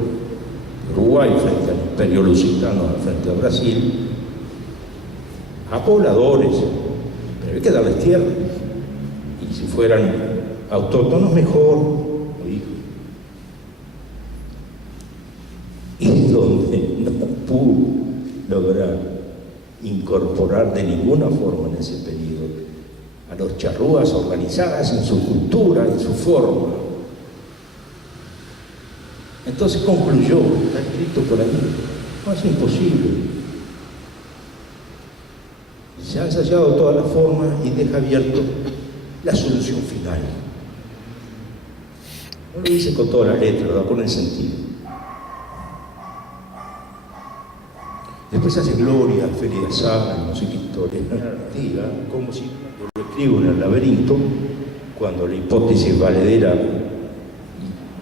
Uruguay frente al Imperio Lusitano, frente a Brasil, a pobladores, pero hay que darles tierra. Y si fueran autóctonos, mejor, dijo. Y donde no pudo lograr incorporar de ninguna forma en ese periodo a los charrúas organizadas en su cultura, en su forma. Entonces concluyó, está escrito por ahí, no es imposible. Se ha ensayado todas las formas y deja abierto la solución final. No lo dice con toda la letra, lo da con el sentido. Después hace Gloria, Feria de Sala, no sé qué historia, diga, como si lo escribo en el laberinto, cuando la hipótesis valedera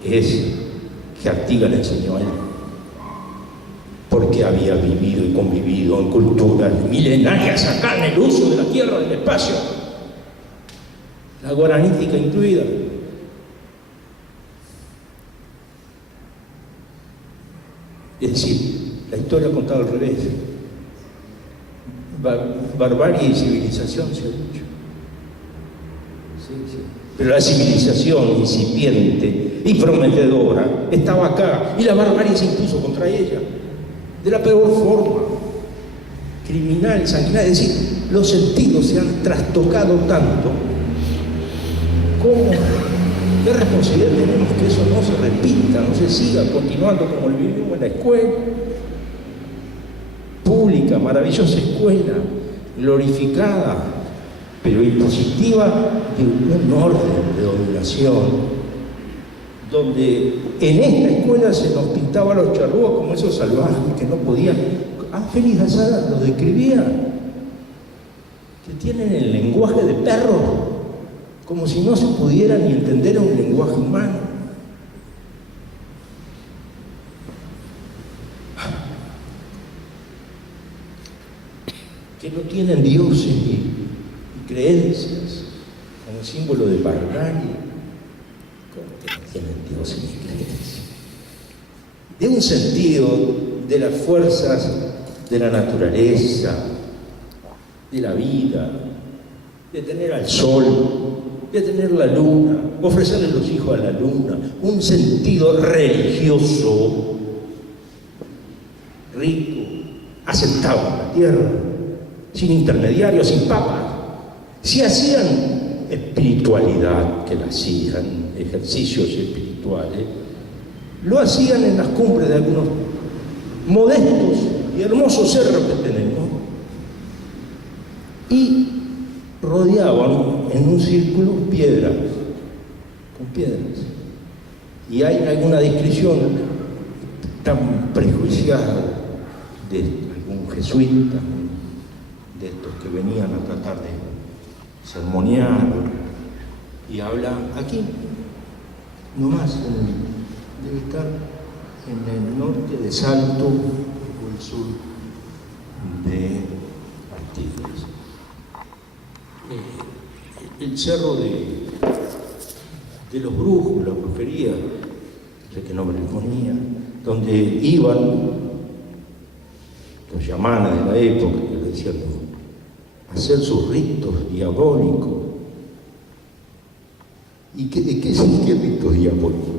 es que Artigas le enseñó a él, porque había vivido y convivido en culturas milenarias acá en el uso de la tierra, del espacio, la guaranítica incluida. Es decir, la historia contada al revés. Barbarie y civilización se ha dicho. Sí, sí. Pero la civilización incipiente y prometedora estaba acá y la barbarie se impuso contra ella de la peor forma, criminal, sanguinaria. Es decir, los sentidos se han trastocado tanto. ¿Cómo? ¿Qué responsabilidad tenemos que eso no se repita, no se siga continuando como lo vivimos en la escuela pública, maravillosa escuela, glorificada, pero impositiva de un orden de dominación, donde en esta escuela se nos pintaba a los charrúas como esos salvajes que no podían. Félix Azara lo describía, que tienen el lenguaje de perro, como si no se pudiera ni entender un lenguaje humano. Que no tienen dioses y creencias, como símbolo de barbarie, como que no tienen dioses ni creencias. De un sentido de las fuerzas de la naturaleza, de la vida, de tener al sol, de tener la luna, ofrecerle los hijos a la luna, un sentido religioso, rico, aceptado en la tierra, sin intermediarios, sin papas. Si hacían espiritualidad, que la hacían, ejercicios espirituales, lo hacían en las cumbres de algunos modestos y hermosos cerros que tenemos, y rodeaban en un círculo piedras, con piedras. Y hay alguna descripción tan prejuiciada de algún jesuita, de estos que venían a tratar de sermonear, y habla aquí, nomás, debe estar en el norte de Salto o el sur de Artigas. El cerro de los brujos, la brujería, no sé qué nombre le ponía, donde iban los yamanas de la época, que le decían, a hacer sus ritos diabólicos. ¿Y de qué son qué ritos diabólicos?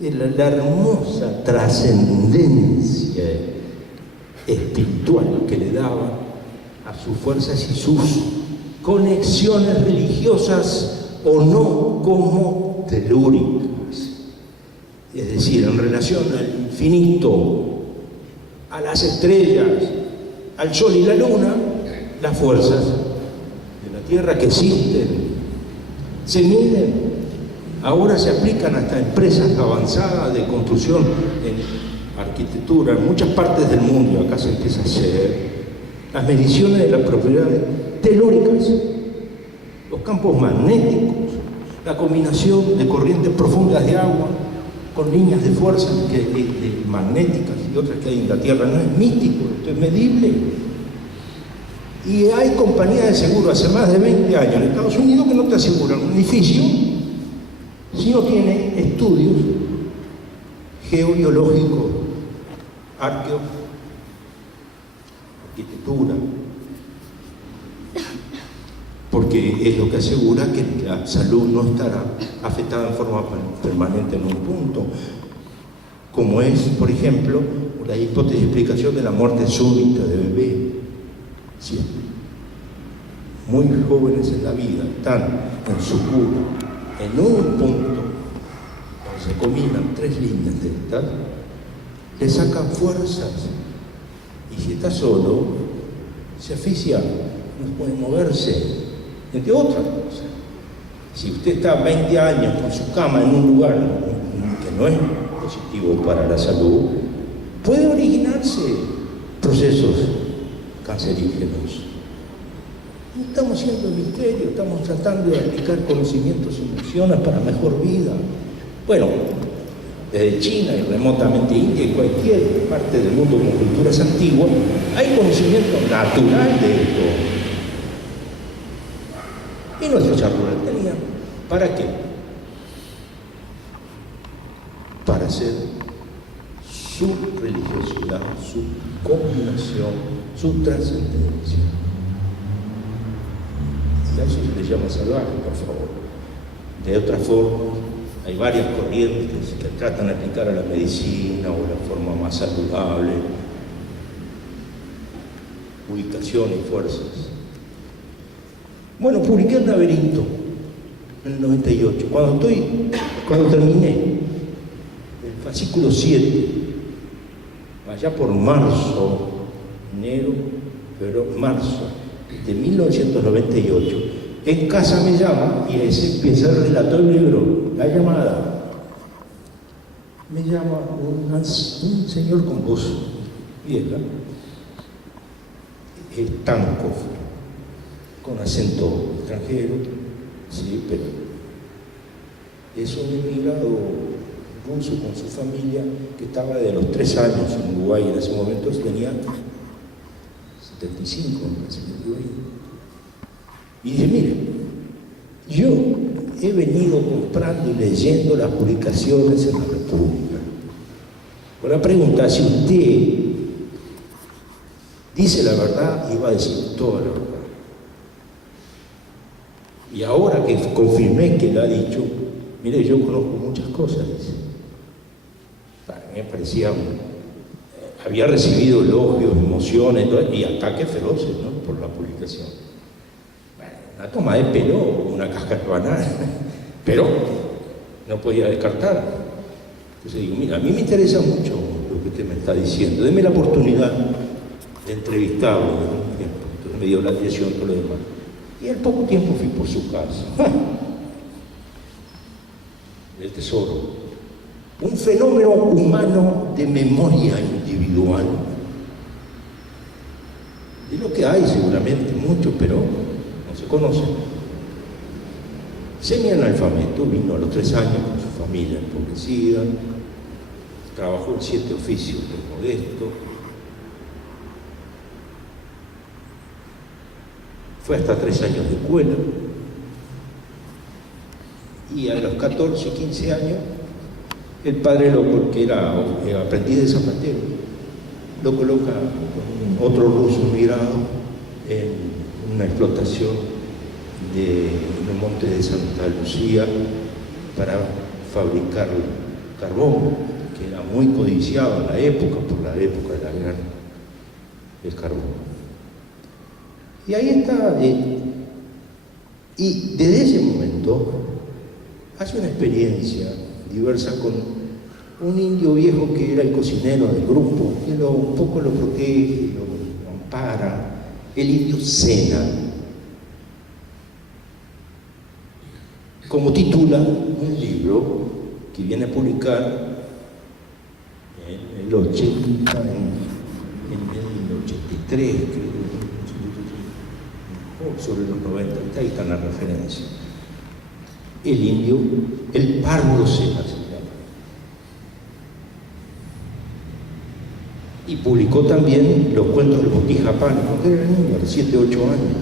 La hermosa trascendencia espiritual que le daba a sus fuerzas y sus conexiones religiosas o no como telúricas, es decir, en relación al infinito, a las estrellas, al sol y la luna, las fuerzas de la tierra que existen, se miden. Ahora se aplican hasta empresas avanzadas de construcción en arquitectura, en muchas partes del mundo, acá se empieza a hacer las mediciones de las propiedades telúricas, los campos magnéticos, la combinación de corrientes profundas de agua con líneas de fuerza magnéticas y otras que hay en la Tierra. No es místico, esto es medible. Y hay compañías de seguro hace más de 20 años en Estados Unidos que no te aseguran un edificio si no tiene estudios geobiológico, arquitectura, porque es lo que asegura que la salud no estará afectada en forma permanente en un punto, como es, por ejemplo, la hipótesis de explicación de la muerte súbita de bebé. Siempre. Muy jóvenes en la vida están en su cura, en un punto donde se combinan 3 líneas de estas, le sacan fuerzas, y si está solo, se asfixia, no puede moverse, entre otras cosas. Si usted está 20 años con su cama en un lugar que no es positivo para la salud, puede originarse procesos cancerígenos. No estamos haciendo misterio, estamos tratando de aplicar conocimientos y nociones para mejor vida. Bueno, desde China y remotamente India y cualquier parte del mundo con culturas antiguas, hay conocimiento natural de esto. Y nuestros árboles tenían. ¿Para qué? Para hacer su religiosidad, su combinación, su trascendencia. Y a eso se le llama salvaje, por favor. De otra forma, hay varias corrientes que tratan de aplicar a la medicina o la forma más saludable, ubicación y fuerzas. Bueno, publiqué El laberinto en el 98. Cuando terminé el fascículo 7, allá por marzo, marzo de 1998, en casa me llama y ese empieza el relato del libro, la llamada. Me llama un señor con voz vieja, estanco, con acento extranjero, sí, pero es un emigrado ruso con su familia que estaba de los 3 años en Uruguay, en ese momento tenía 75 en Uruguay. Y dice, mire, yo he venido comprando y leyendo las publicaciones en la República. Ahora pregunta, si usted dice la verdad, iba a decir toda la verdad. Y ahora que confirmé que lo ha dicho, mire, yo conozco muchas cosas, dice. Para mí me parecía, había recibido elogios, emociones y ataques feroces, ¿no?, por la publicación. Bueno, una toma de pelo, una casca banal, pero no podía descartar. Entonces digo, mira, a mí me interesa mucho lo que usted me está diciendo, deme la oportunidad de entrevistarlo, ¿no? Entonces me dio la dirección, todo lo demás. Y al poco tiempo fui por su casa. El tesoro. Un fenómeno humano de memoria individual. De lo que hay seguramente mucho, pero no se conoce. Semi-analfabeto, vino a los 3 años con su familia empobrecida, trabajó en 7 oficios de modesto. Fue hasta 3 años de escuela y a los 14, 15 años el padre que era aprendiz de zapatero, lo coloca con otro ruso migrado en una explotación en el monte de Santa Lucía para fabricar carbón, que era muy codiciado en la época, por la época de la guerra del carbón. Y ahí está, y desde ese momento hace una experiencia diversa con un indio viejo que era el cocinero del grupo, que un poco lo protege, lo ampara, el indio Sena, como titula un libro que viene a publicar en el 80, en el 83, creo. Sobre los 90, ahí está la referencia. El indio, el pardo Sena se llama. Y publicó también los cuentos del Botijapán, cuando era niño, de 7, 8 años.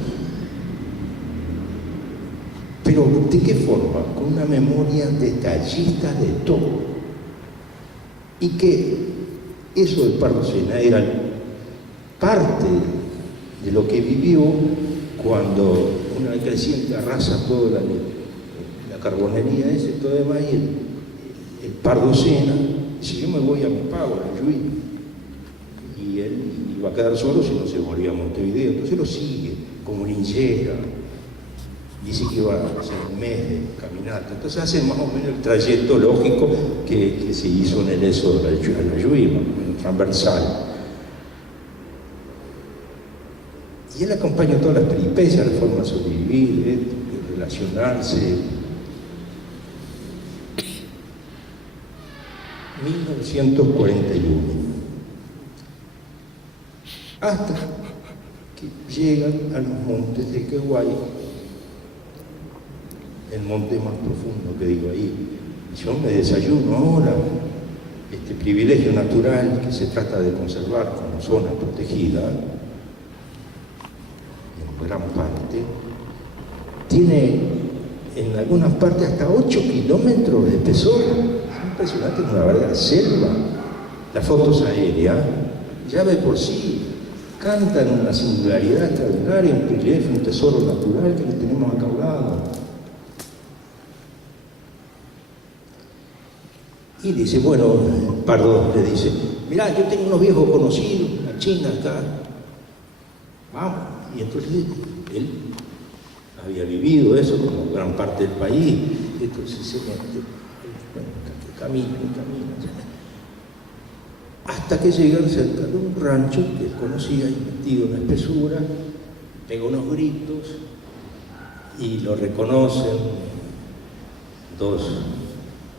Pero ¿de qué forma? Con una memoria detallista de todo. y que eso de Pardo Sena era parte de lo que vivió cuando una creciente arrasa toda la carbonería ese, todo demás, y el Pardo Sena dice: yo me voy a mi pago, a Jujuy. Y él iba a quedar solo si no se volvía a Montevideo, entonces lo sigue como linchera. Dice que iba a hacer un mes de caminata, entonces hace más o menos el trayecto lógico que se hizo en el éxodo a la Jujuy, en transversal. Y él acompaña todas las peripecias, la forma de sobrevivir, de relacionarse. 1941. Hasta que llegan a los montes de Queguay, el monte más profundo que digo ahí. Yo me desayuno ahora este privilegio natural que se trata de conservar como zona protegida, en gran parte, tiene en algunas partes hasta 8 kilómetros de espesor. Es impresionante, es una verdadera selva. Las fotos aéreas, ya de por sí, cantan una singularidad extraordinaria, un privilegio, un tesoro natural que tenemos acá a un lado. Y dice, bueno, Pardo le dice: mirá, yo tengo unos viejos conocidos, una china acá, vamos. Y entonces él había vivido eso como gran parte del país, entonces se mete, camina, hasta que llegan cerca de un rancho que él conocía, ahí metido en la espesura, pega unos gritos y lo reconocen dos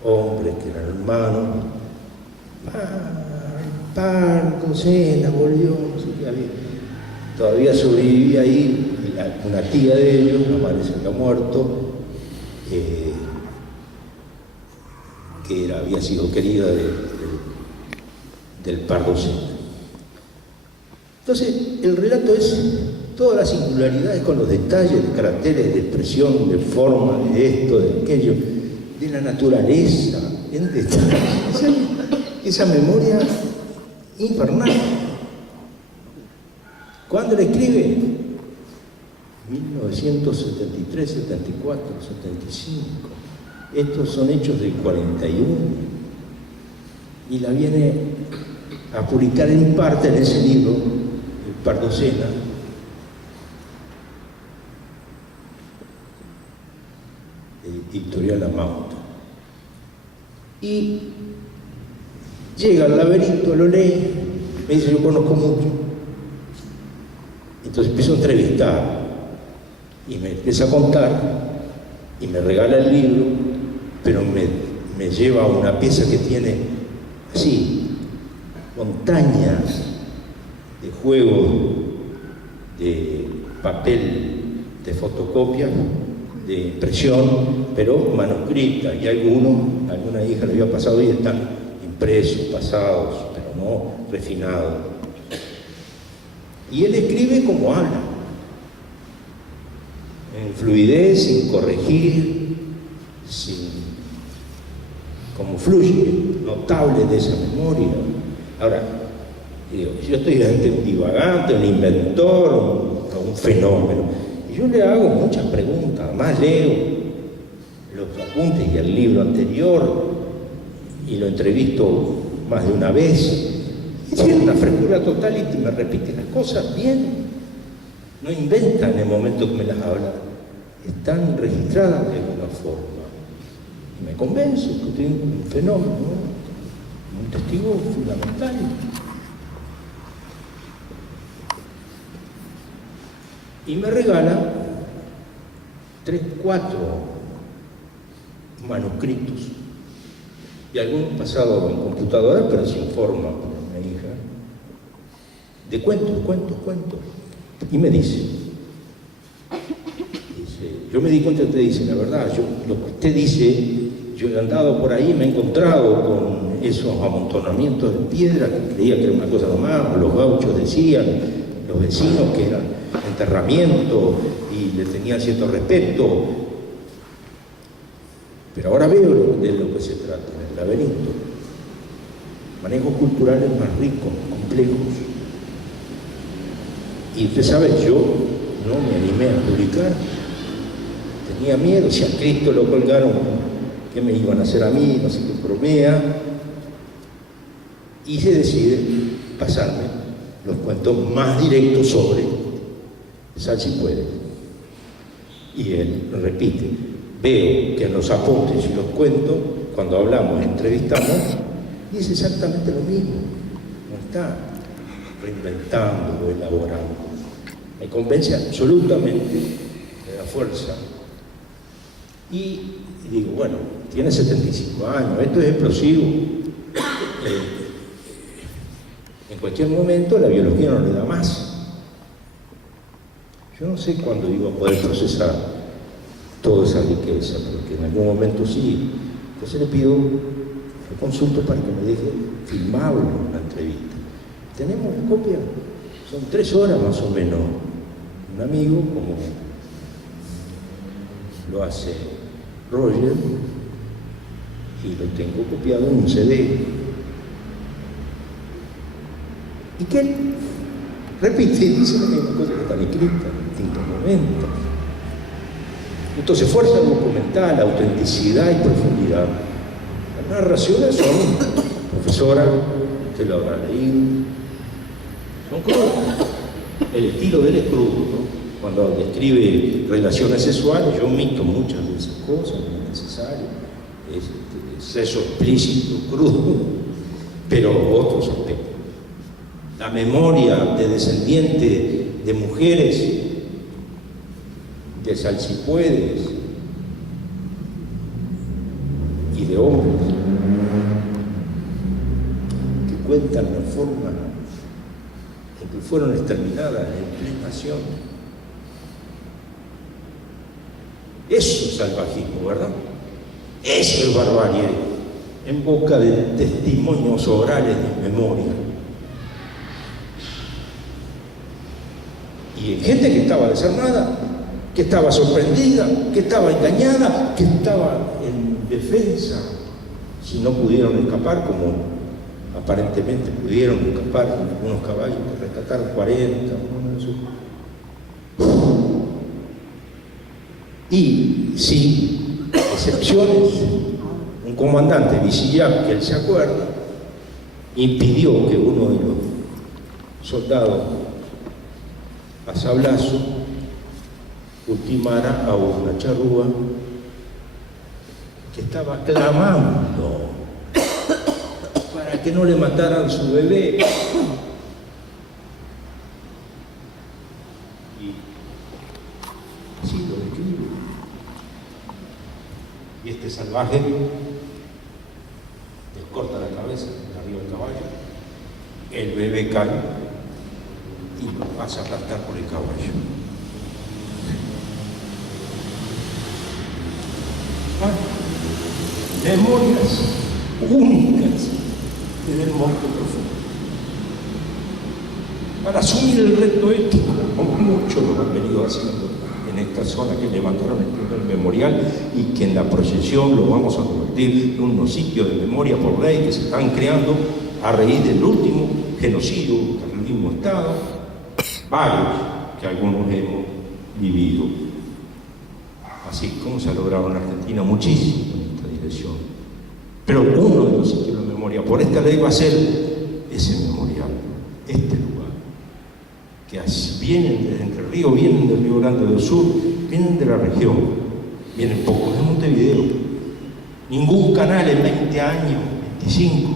hombres que eran hermanos. Pardo Sena volvió, no sé qué había. Todavía sobrevivía ahí una tía de ellos, una madre se había muerto, que había sido querida del Pardo Sena. Entonces, el relato es todas las singularidades con los detalles, de caracteres, de expresión, de forma, de esto, de aquello, de la naturaleza, en detalle. Esa memoria infernal. ¿Cuándo la escribe? 1973, 74, 75. Estos son hechos del 41. Y la viene a publicar en parte en ese libro, el Pardo Sena, editorial Amauta. Y llega al laberinto, lo lee, me dice: yo conozco mucho. Entonces empiezo a entrevistar y me empieza a contar y me regala el libro, pero me lleva a una pieza que tiene así montañas de juegos de papel de fotocopia, de impresión, pero manuscrita, y alguna hija le había pasado y están impresos, pasados, pero no refinados. Y él escribe como habla, en fluidez, sin corregir, como fluye, notable de esa memoria. Ahora, digo, yo estoy ante un divagante, un inventor, un fenómeno. Y yo le hago muchas preguntas, además leo los apuntes y el libro anterior, y lo entrevisto más de una vez. Y tiene una frescura total y me repite las cosas bien. No inventa en el momento que me las habla. Están registradas de alguna forma. Y me convenzo que tiene un fenómeno, ¿no? Un testigo fundamental. Y me regala 3, 4 manuscritos. Y algunos pasados en computadora, pero sin forma por una hija. De cuentos. Y me dice, yo me di cuenta que usted dice la verdad, lo que usted dice, yo he andado por ahí, me he encontrado con esos amontonamientos de piedra que creía que era una cosa nomás, los gauchos decían, los vecinos que eran enterramiento y le tenían cierto respeto, pero ahora veo de lo que se trata en el laberinto. manejos culturales más ricos, complejos. Y usted sabe, yo no me animé a publicar. Tenía miedo, si a Cristo lo colgaron, ¿qué me iban a hacer a mí? No sé qué bromea. Y se decide pasarme los cuentos más directos sobre Sal si puede. Y él repite, veo que en los apuntes y los cuentos, cuando hablamos, entrevistamos, dice exactamente lo mismo. No está reinventando o elaborando. Me convence absolutamente de la fuerza. Y digo, bueno, tiene 75 años, esto es explosivo. En cualquier momento la biología no le da más. Yo no sé cuándo iba a poder procesar toda esa riqueza, porque en algún momento sí. Entonces le pido, le consulto para que me deje filmarlo la entrevista. ¿Tenemos la copia? Son 3 horas más o menos. Un amigo, como lo hace Roger, y lo tengo copiado en un CD. Y que él repite y dice la misma cosa que están escritas en distintos momentos. Entonces, fuerza documental, autenticidad y profundidad. Las narraciones son, profesora, usted lo habrá leído, son crudas. El estilo de él es crudo, ¿no? Cuando describe relaciones sexuales, yo omito muchas de esas cosas, no es necesario. Es sexo explícito, crudo, pero otros aspectos. La memoria de descendientes de mujeres, de salsipuedes y de hombres que cuentan la forma en que fueron exterminadas en 3 naciones. Eso es salvajismo, ¿verdad? Eso es barbarie, en boca de testimonios orales de memoria. Y hay gente que estaba desarmada, que estaba sorprendida, que estaba engañada, que estaba en defensa. Si no pudieron escapar, como aparentemente pudieron escapar unos caballos que rescataron 40, uno de esos. Y sí, excepciones, un comandante Visillac, que él se acuerda, impidió que uno de los soldados a sablazo ultimara a una charrúa que estaba clamando para que no le mataran su bebé. Y así lo describe. Y este salvaje les corta la cabeza de arriba del caballo, el bebé cae y lo pasa a aplastar por el caballo. Memorias únicas del monte profundo. Para asumir el reto ético, como muchos lo han venido haciendo en esta zona que levantaron el primer memorial y que en la procesión lo vamos a convertir en unos sitios de memoria por ley que se están creando a raíz del último genocidio del mismo Estado, varios que algunos hemos vivido. Así como se ha logrado en Argentina muchísimo en esta dirección. Pero uno de los sitios de memoria por esta ley va a ser ese memorial, este lugar, que vienen de Entre Ríos, vienen del Río Grande del Sur, vienen de la región, vienen pocos de Montevideo. Ningún canal en 20 años, 25,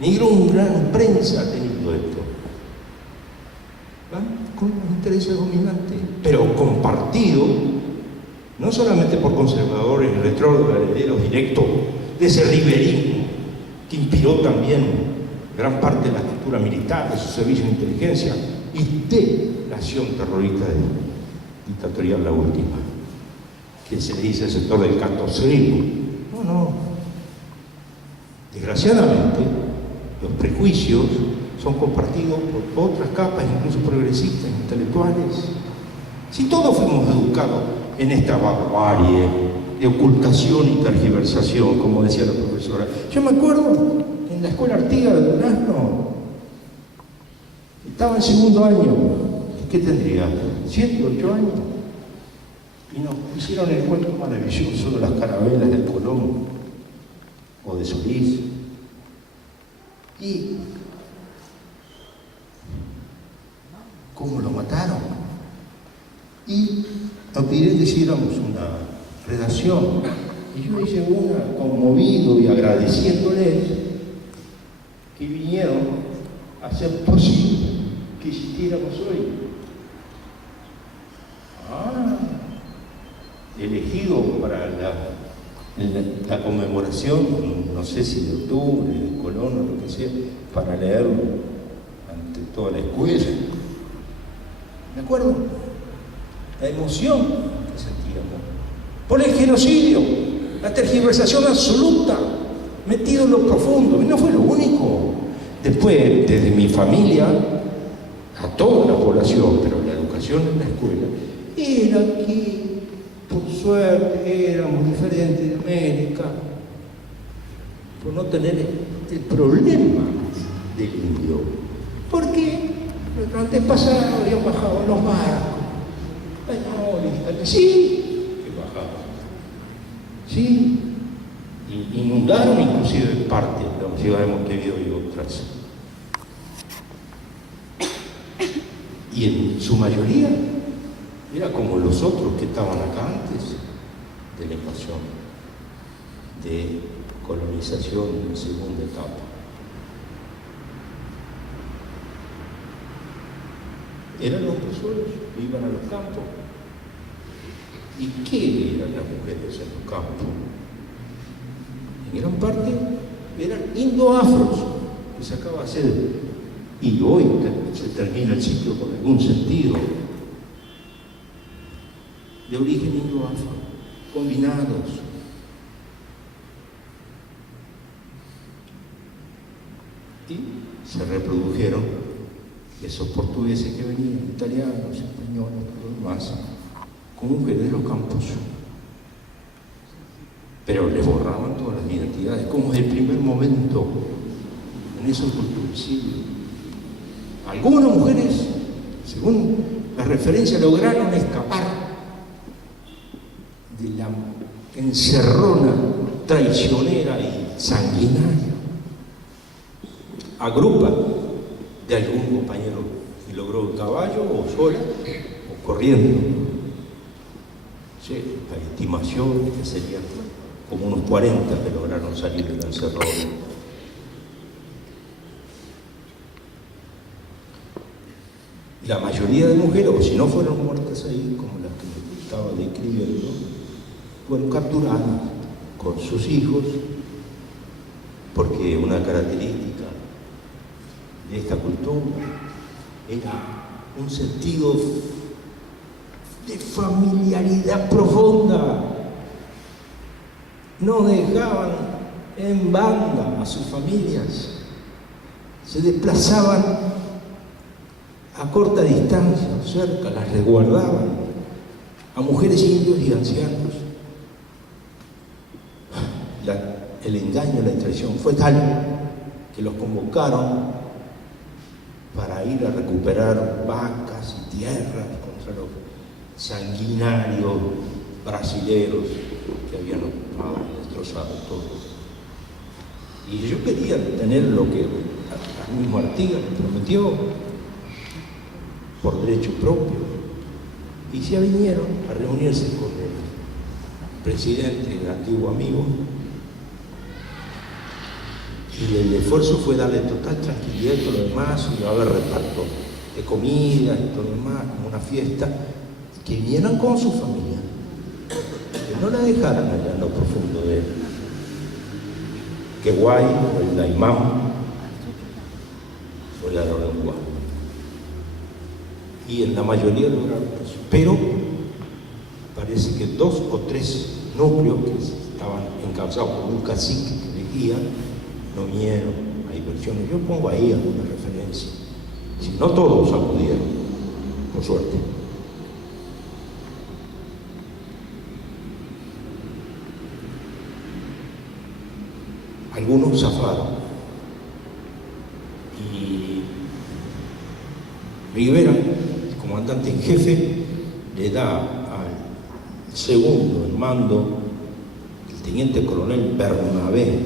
ningún gran prensa ha tenido esto. ¿Va? Con los intereses dominantes, pero compartido no solamente por conservadores y herederos directos de ese riberismo que inspiró también gran parte de la estructura militar, de su servicio de inteligencia y de la acción terrorista dictatorial, la última, que se le dice el sector del catorcerismo. No. Desgraciadamente, los prejuicios son compartidos por otras capas, incluso progresistas, intelectuales. Si todos fuimos educados en esta barbarie de ocultación y tergiversación, como decía la profesora. Yo me acuerdo en la escuela artística, Estaba en segundo año, ¿qué tendría? 7, 8 años. Y nos hicieron el cuento maravilloso de las carabelas del Colón o de Solís. Y cómo lo mataron. Y nos pidieron que hiciéramos una redacción. Y yo hice una conmovido y agradeciéndoles que vinieron a hacer posible que existiéramos hoy. Elegido para la conmemoración, no sé si de octubre, de Colón o lo que sea, para leerlo ante toda la escuela. ¿De acuerdo? La emoción que sentíamos por el genocidio, la tergiversación absoluta, metido en lo profundo. Y no fue lo único. Después, desde mi familia, a toda la población, pero la educación en la escuela, era que, por suerte, éramos diferentes de América, por no tener el problema del indio. Porque los antepasados habían bajado los barcos, españoles, sí, que bajaban, sí, y inundaron inclusive parte de la ciudad de Montevideo y otras. Y en su mayoría era como los otros que estaban acá antes de la invasión, de colonización en segunda etapa. Eran los profesores que iban a los campos. ¿Y qué eran las mujeres en los campos? En gran parte eran indoafros, que se acaba de hacer, y hoy se termina el ciclo con algún sentido, de origen indoafro, combinados. Y se reprodujeron esos portugueses que venían, italianos, españoles, todo lo demás, con mujeres de los campos. Pero les borraban todas las identidades, como desde el primer momento, en esos culturicidios. Algunas mujeres, según la referencia, lograron escapar de la encerrona traicionera y sanguinaria, a grupa de algún compañero que logró el caballo o sola o corriendo. Sí, la estimación que serían como unos 40 que lograron salir del encerrona. La mayoría de mujeres, o si no fueron muertas ahí, como las que estaba describiendo, fueron capturadas con sus hijos, porque una característica de esta cultura era un sentido de familiaridad profunda. No dejaban en banda a sus familias, se desplazaban a corta distancia, cerca, las resguardaban a mujeres, indios y ancianos. El engaño, la traición fue tal que los convocaron para ir a recuperar vacas y tierras contra los sanguinarios brasileros que habían ocupado y destrozado todo. Y ellos querían tener lo que el mismo Artigas les prometió por derecho propio. Y se vinieron a reunirse con el presidente, el antiguo amigo, y el esfuerzo fue darle total tranquilidad y todo lo demás, y iba a haber reparto de comida y todo lo demás, como una fiesta, que vinieran con su familia, que no la dejaran allá en lo profundo de Queguay, o el Daimán, o el Aroranguá. Y en la mayoría lograron eso. Pero parece que 2 o 3 núcleos que estaban encabezados por un cacique que elegía, no vinieron. Hay versiones, yo pongo ahí alguna referencia. Si no todos acudieron, por suerte. Algunos zafaron. Y Rivera, el comandante en jefe, le da al segundo en mando, el teniente coronel Bernabé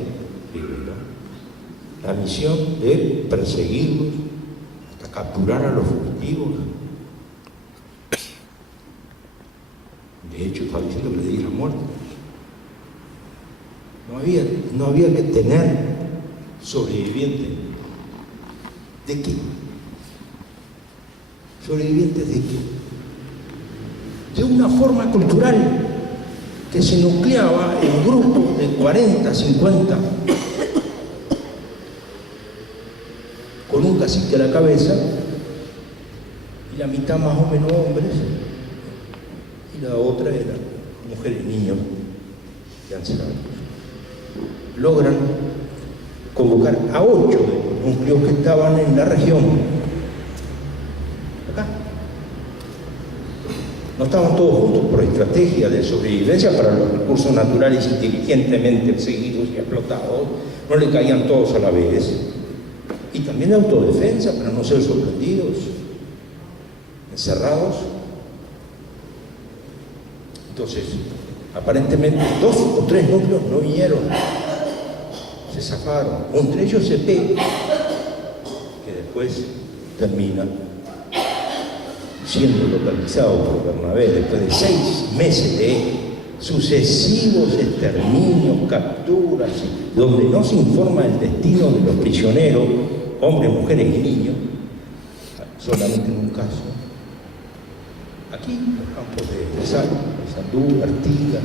Rivera, la misión de perseguirlos hasta capturar a los fugitivos. De hecho, estaba diciendo que le diera muerte. No había que tener sobrevivientes. ¿De qué? ¿Sobrevivientes de qué? De una forma cultural que se nucleaba en grupos de 40, 50, con un cacique a la cabeza, y la mitad más o menos hombres, y la otra eran mujeres y niños y ancianos. Logran convocar a 8 de los núcleos que estaban en la región. Acá. No estaban todos juntos por estrategia de sobrevivencia para los recursos naturales inteligentemente perseguidos y explotados. No le caían todos a la vez. Y también de autodefensa para no ser sorprendidos, encerrados. Entonces, aparentemente 2 o 3 núcleos no vinieron, se zafaron, entre ellos CP, que después termina siendo localizado por Bernabé después de 6 meses de sucesivos exterminios, capturas, donde no se informa el destino de los prisioneros, hombres, mujeres y niños, solamente en un caso. Aquí, en los campos de Sandú, Artigas,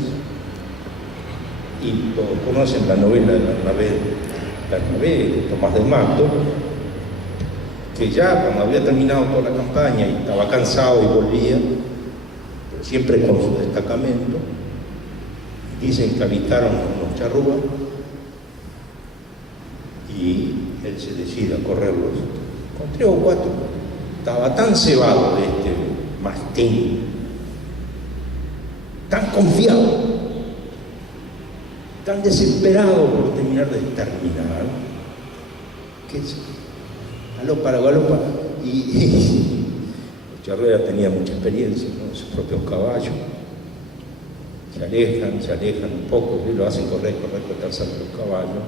y todos conocen la novela de Bernabé, de Tomás de Mato, que ya cuando había terminado toda la campaña y estaba cansado y volvía, pero siempre con su destacamento, dicen que habitaron unos charrúas y él se decide a correrlos con 3 o 4. Estaba tan cebado de este mastín, tan confiado, tan desesperado por terminar de exterminar, que galopa, y Charrera tenía mucha experiencia, ¿no? Sus propios caballos se alejan un poco, y lo hacen correr alzando los caballos,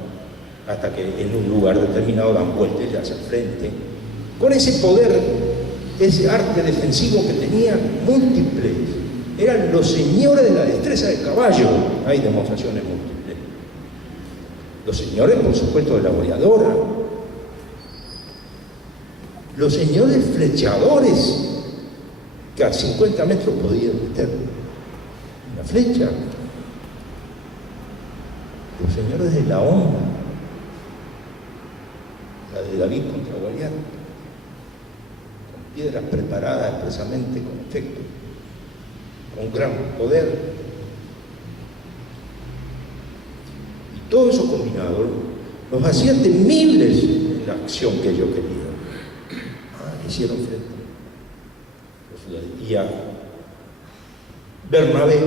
hasta que en un lugar determinado dan vueltas y hacia el frente, con ese poder, ese arte defensivo que tenían múltiples. Eran los señores de la destreza del caballo. Hay demostraciones múltiples. Los señores, por supuesto, de la boleadora. Los señores flechadores, que a 50 metros podían meter una flecha. Los señores de la onda, la de David contra Goliat, con piedras preparadas expresamente con efecto, con gran poder. Y todo eso combinado los hacía temibles en la acción que ellos querían. Hicieron frente. Y a Bernabé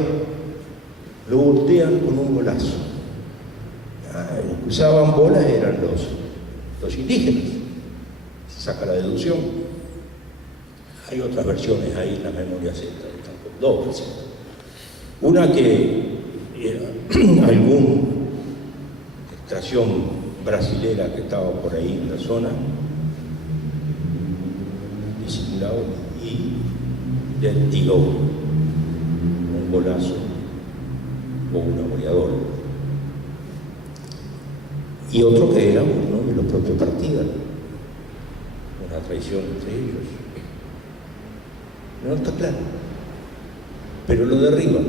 lo voltean con un golazo. Los que usaban bolas eran los indígenas. Se saca la deducción. Hay otras versiones ahí en la memoria Z, dos versiones. Una que era alguna extracción brasilera que estaba por ahí en la zona, disimulado, y le tiró un golazo o una boleadora. Y otro que era uno de los propios partidos, una traición entre ellos. No está claro, pero lo derriban.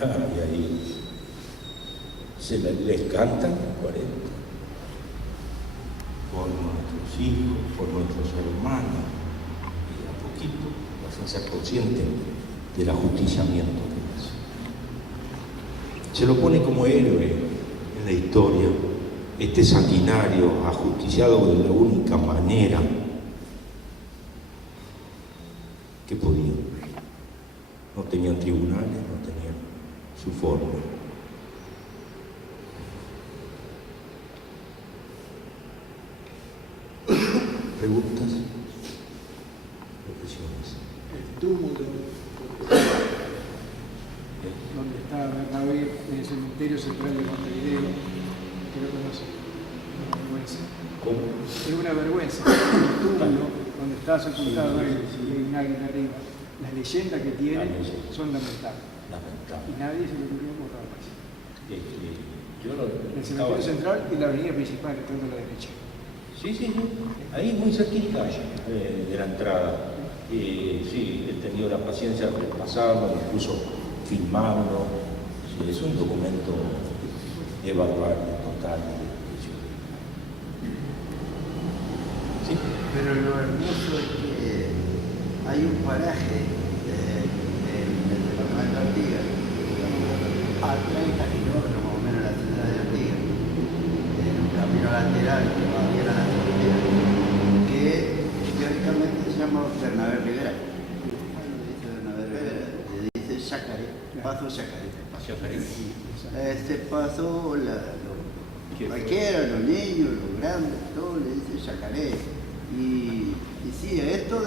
Y ahí les cantan 40 por nuestros hijos, por nuestros hermanos, y de a poquito hacen ser conscientes del ajusticiamiento que hace. Se lo pone como héroe en la historia, este sanguinario, ajusticiado de la única manera que podían. No tenían tribunales, no tenían su forma. ¿Preguntas? El túmulo donde está Bernabé en el cementerio central de Montevideo, que lo conoce, una vergüenza. ¿Cómo? Es una vergüenza. El túmulo donde está sepultado él y hay un águila arriba. Las leyendas que tiene son lamentables. Y nadie se le ocurrió borrarlas. Yo El cementerio central y la avenida principal, que está a la derecha. Sí, ahí muy cerquita de la entrada. Sí, he tenido la paciencia de repasarlo, incluso filmarlo. Sí, es un documento evaluable, total. Sí. Pero lo hermoso es que hay un paraje en el departamento de Artigas, a 30 kilómetros más o menos de la ciudad de Artigas, en un camino lateral que va bien a la frontera, que teóricamente se llama Bernabé Rivera. Bueno, dice Bernabé Rivera, le dice Yacaré, Paso Yacaré. Este paso, cualquiera, los niños, los grandes, todos le dicen Yacaré. Y sí, esto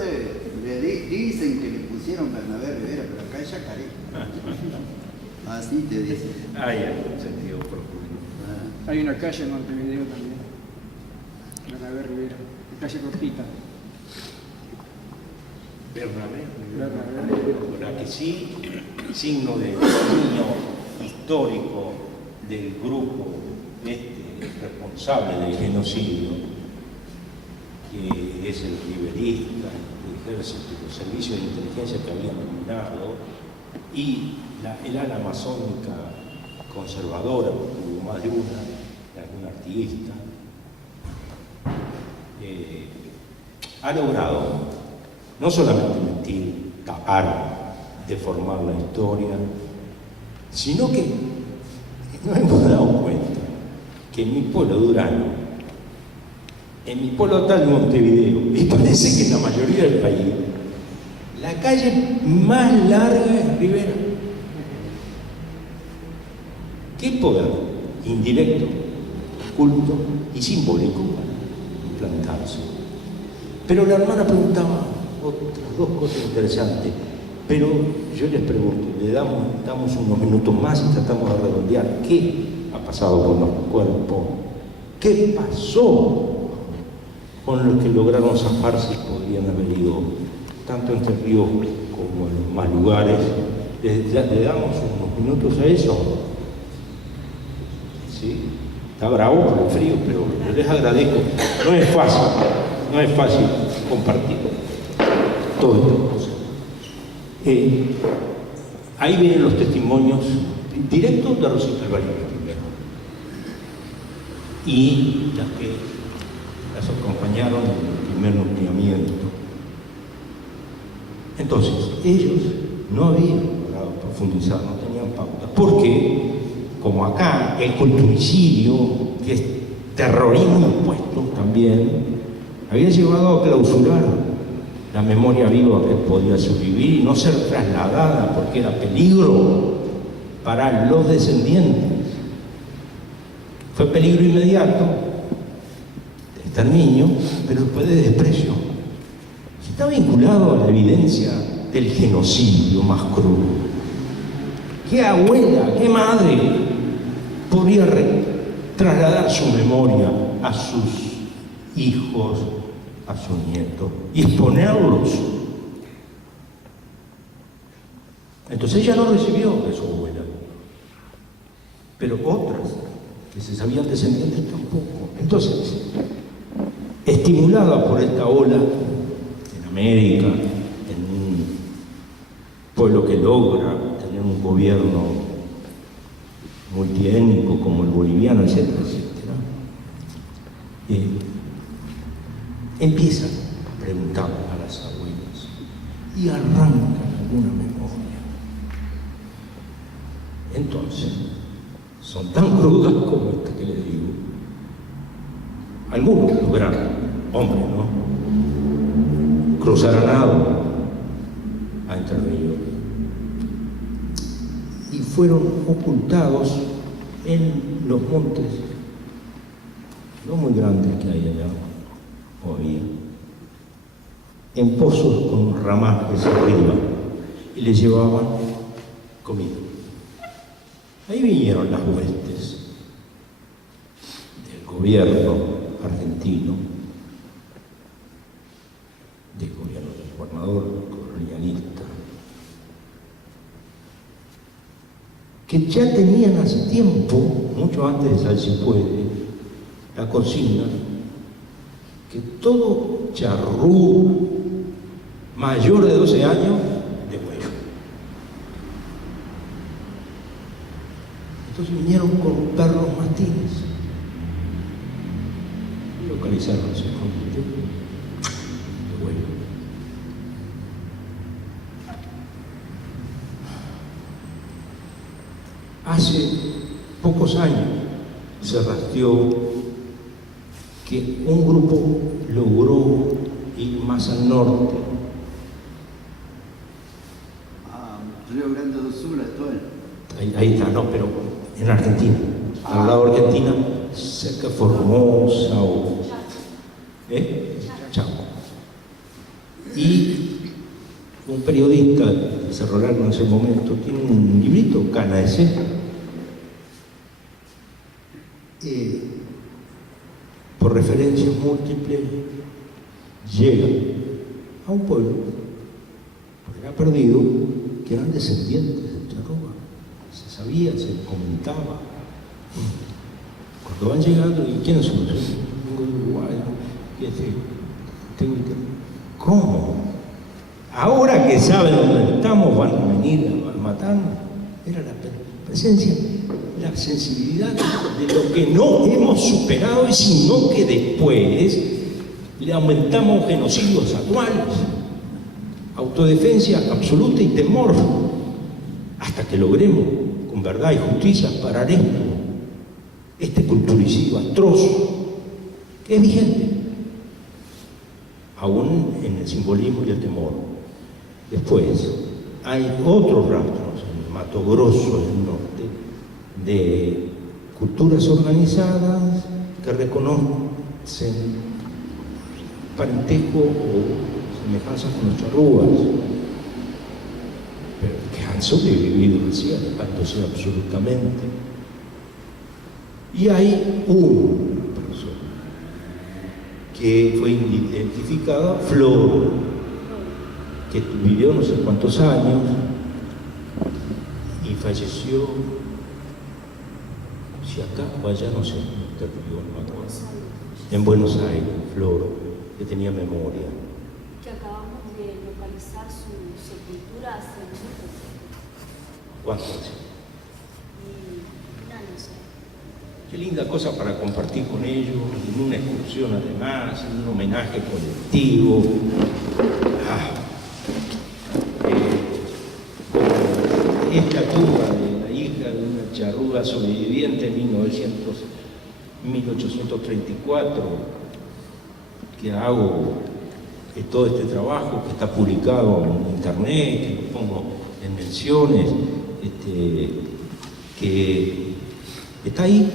dicen que le pusieron Bernabé Rivera, pero acá es Yacaré. Así te dicen. Hay algún sentido profundo. Hay una calle en Montevideo también, Bernabé Rivera, calle cortita. Bernabé Rivera. La que sí, signo de dominio histórico del grupo responsable del genocidio, que es el riverista, el ejército, los servicios de inteligencia que habían dominado, y el ala masónica conservadora, porque hubo más de algún artista, ha logrado no solamente mentir, tapar, deformar la historia, sino que nos hemos dado cuenta que en mi pueblo Durano, en mi pueblo tal de Montevideo, y parece que en la mayoría del país, la calle más larga es Rivera. ¿Qué poder indirecto, oculto y simbólico para implantarse? Pero la hermana preguntaba otras dos cosas interesantes, pero yo les pregunto, le damos unos minutos más y tratamos de redondear qué ha pasado con los cuerpos, qué pasó con los que lograron zafarse y podrían haber ido tanto Entre Ríos como en los más lugares. ¿Le damos unos minutos a eso? ¿Sí? Está bravo por el frío, pero yo les agradezco. No es fácil compartir todo esto. Ahí vienen los testimonios directos de Rosita Alvarez primero, y las que las acompañaron en el primer nucleamiento. Entonces, ellos no habían logrado profundizar, no tenían pauta, porque, como acá, el culturicidio, que es terrorismo impuesto también, había llevado a clausurar la memoria viva que podía sobrevivir y no ser trasladada porque era peligro para los descendientes. Fue peligro inmediato, de exterminio, pero después de desprecio. Está vinculado a la evidencia del genocidio más crudo. ¿Qué abuela, qué madre podría trasladar su memoria a sus hijos, a sus nietos y exponerlos? Entonces ella no recibió de su abuela, pero otras que se sabían descendientes tampoco. Entonces, estimulada por esta ola en América, en un pueblo que logra tener un gobierno multiétnico como el boliviano, etcétera, etcétera, empiezan a preguntar a las abuelas y arrancan alguna memoria. Entonces, son tan crudas como esta que les digo. Algunos lograron, hombres, ¿no?, cruzar a nado a Entre Ríos y fueron ocultados en los montes, no muy grandes que hay allá, o había, en pozos con ramajes arriba y les llevaban comida. Ahí vinieron las huestes del gobierno argentino, del gobierno del gobernador colonialista, que ya tenían hace tiempo, mucho antes de Salsipuede, la consigna que todo charrúa mayor de 12 años de huello. Entonces vinieron con perros mastines y localizaron ese escondite de huello. Hace pocos años se rastreó que un grupo logró ir más al norte. Río Grande do Sul, actual. Ahí está, no, pero en Argentina. Al lado de Argentina, cerca de Formosa o Chaco. Y un periodista de Cerro Largo en ese momento tiene un librito, Cana de Seta. Por referencias múltiples, llega a un pueblo, porque era perdido, que eran descendientes de Charrúa. Se sabía, se comentaba. Cuando van llegando, ¿y quiénes son? Vengo de Uruguay. ¿Cómo? Ahora que saben dónde estamos, van a venir a matarnos. Era la presencia, la sensibilidad de lo que no hemos superado, y sino que después le aumentamos genocidios actuales, autodefensa absoluta y temor, hasta que logremos, con verdad y justicia, parar este culturicidio atroz, que es vigente, aún en el simbolismo y el temor. Después, hay otros rastros en Mato Grosso del norte, de culturas organizadas que reconocen parentesco o semejanza con los charrúas, pero que han sobrevivido así, adaptándose absolutamente. Y hay una persona que fue identificada, Flor, que vivió no sé cuántos años y falleció, si acá o allá, no sé, en Buenos Aires, Flor, que tenía memoria. Que acabamos de localizar su sepultura hace mucho tiempo. ¿Cuánto hace? Y no sé. Qué linda cosa para compartir con ellos, en una excursión además, en un homenaje colectivo. Esta tumba de la hija de una charrúa sobreviviente en 1834, que hago todo este trabajo, que está publicado en internet, que lo pongo en menciones, que está ahí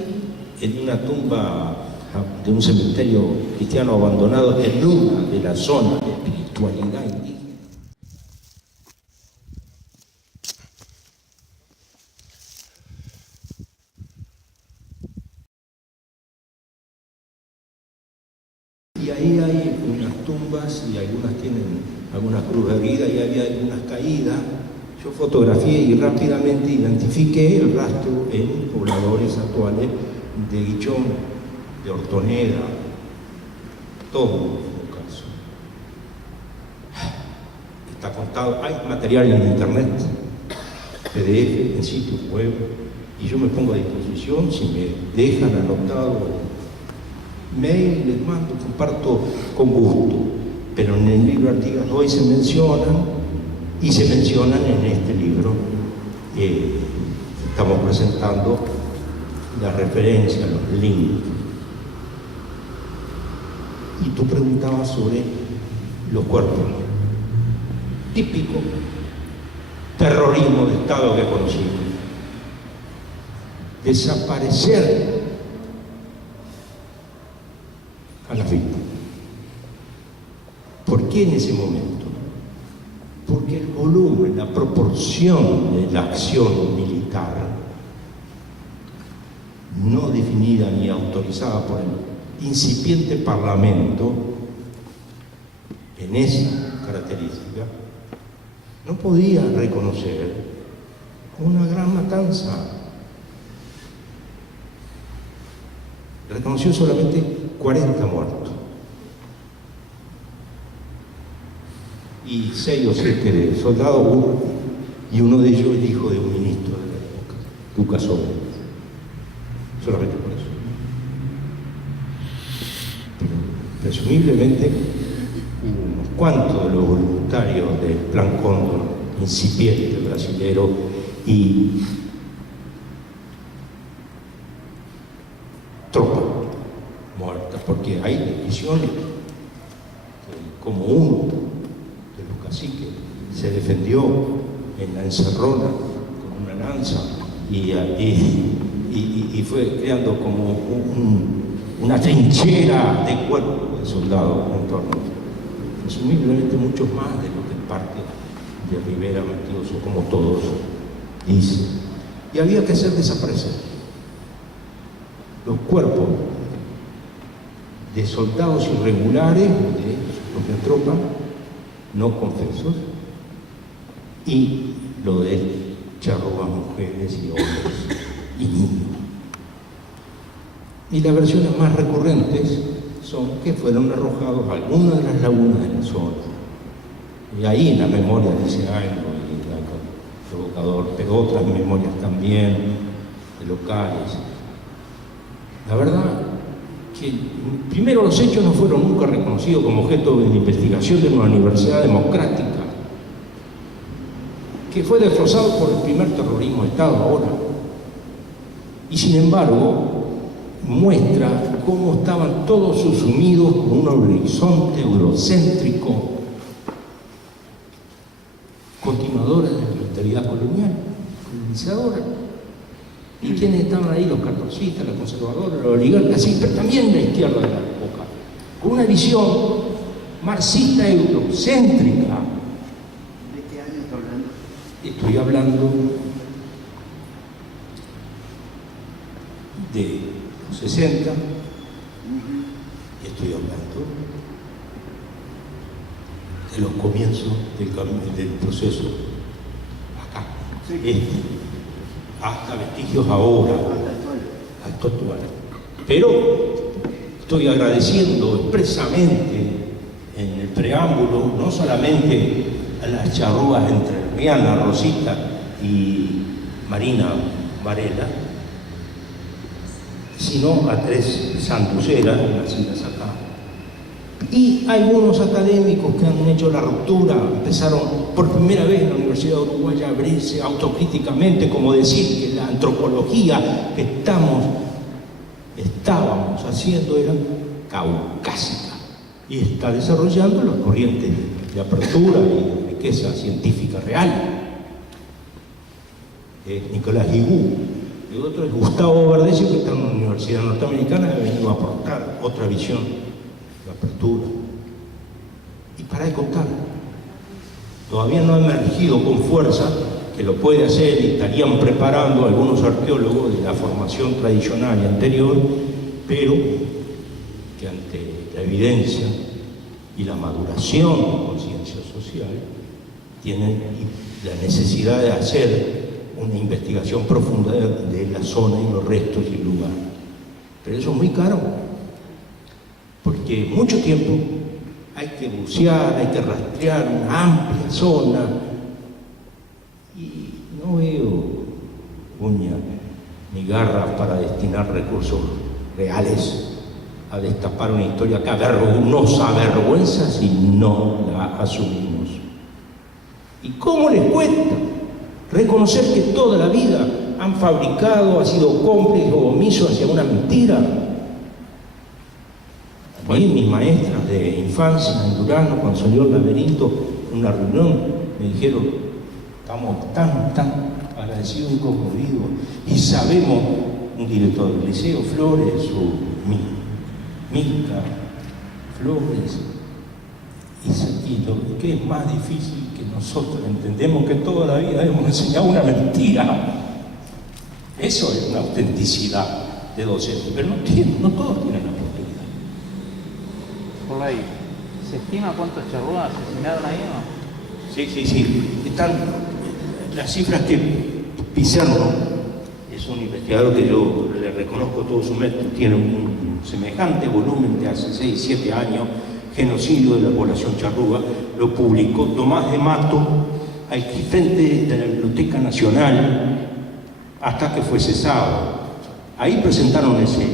en una tumba de un cementerio cristiano abandonado en una de las zonas de espiritualidad indígena. Y ahí hay unas tumbas y algunas tienen algunas cruz heridas y había algunas caídas. Yo fotografié y rápidamente identifiqué el rastro en pobladores actuales de Guichón, de Hortoneda, todo el caso. Está contado, hay material en internet, PDF, en sitios web, y yo me pongo a disposición, si me dejan anotado mail, les mando, comparto con gusto, pero en el libro Artigas hoy se mencionan, y se mencionan en este libro. Estamos presentando la referencia, los links. Y tú preguntabas sobre los cuerpos. Típico terrorismo de Estado que conocimos. Desaparecer a las víctimas. ¿Por qué en ese momento? Porque el volumen, la proporción de la acción militar, no definida ni autorizada por el incipiente Parlamento, en esa característica, no podía reconocer una gran matanza. Reconoció solamente 40 muertos y 6 o 7 de soldados, y uno de ellos el hijo de un ministro de la época, Lucas Owen. Solamente por eso. Pero presumiblemente unos cuantos de los voluntarios del Plan Cóndor, incipiente brasilero, y tropas muertas, porque hay descripciones como uno de los caciques se defendió en la encerrona con una lanza y fue creando como una trinchera de cuerpos de soldados en torno. Presumiblemente muchos más de lo que parte de Rivera Matiuso, como todos dicen. Y había que hacer desaparecer los cuerpos de soldados irregulares de su propia tropa, no confesos, y lo de charrúas, mujeres y hombres y niños. Y las versiones más recurrentes son que fueron arrojados a algunas de las lagunas de la zona. Y ahí en la memoria dice algo provocador, pero otras memorias también de locales. La verdad que primero los hechos no fueron nunca reconocidos como objeto de investigación de una universidad democrática, que fue destrozado por el primer terrorismo de Estado ahora. Y sin embargo, muestra cómo estaban todos sumidos con un horizonte eurocéntrico, continuadora de la mentalidad colonial, colonizadora. ¿Y quiénes estaban ahí? Los cartosistas, los conservadores, los oligarcas, sí, pero también la izquierda de la época, con una visión marxista eurocéntrica. ¿De qué año está hablando? Estoy hablando de los 60, y estoy hablando de los comienzos del proceso acá, hasta vestigios ahora, hasta actual. Pero estoy agradeciendo expresamente en el preámbulo no solamente a las charrúas entrerrianas, Rosita y Marina Varela, sino a 3 santuceras nacidas acá. Y algunos académicos que han hecho la ruptura, empezaron por primera vez en la Universidad de Uruguay a abrirse autocríticamente, como decir que la antropología que estábamos haciendo era caucásica, y está desarrollando las corrientes de apertura y de riqueza científica real. Nicolás Guigú, y otro es Gustavo Verdecio, que está en una universidad norteamericana y ha venido a aportar otra visión de apertura. Y para de contar, todavía no ha emergido con fuerza, que lo puede hacer y estarían preparando algunos arqueólogos de la formación tradicional y anterior, pero que ante la evidencia y la maduración de conciencia social tienen la necesidad de hacer una investigación profunda de la zona y los restos y el lugar. Pero eso es muy caro, porque mucho tiempo hay que bucear, hay que rastrear una amplia zona, y no veo uña ni garra para destinar recursos reales a destapar una historia que nos avergüenza si no la asumimos. ¿Y cómo les cuesta reconocer que toda la vida han fabricado, ha sido cómplice o omiso hacia una mentira? A mí, mis maestras de infancia en Durano, cuando salió el laberinto, en una reunión, me dijeron: estamos tan agradecidos y conmovidos, y sabemos, un director del liceo, Flores, o Mica, Flores, Y lo que es más difícil, que nosotros entendemos que toda la vida hemos enseñado una mentira. Eso es una autenticidad de docente, pero no todos tienen la oportunidad. Por ahí, ¿se estima cuántos charrúas asesinaron ahí o no? Sí. Están las cifras que Pizarro, es un investigador que yo le reconozco todo su mérito, tiene un semejante volumen de hace 6, 7 años, Genocidio de la población charrúa, lo publicó Tomás de Mato, al frente de la Biblioteca Nacional, hasta que fue cesado. Ahí presentaron ese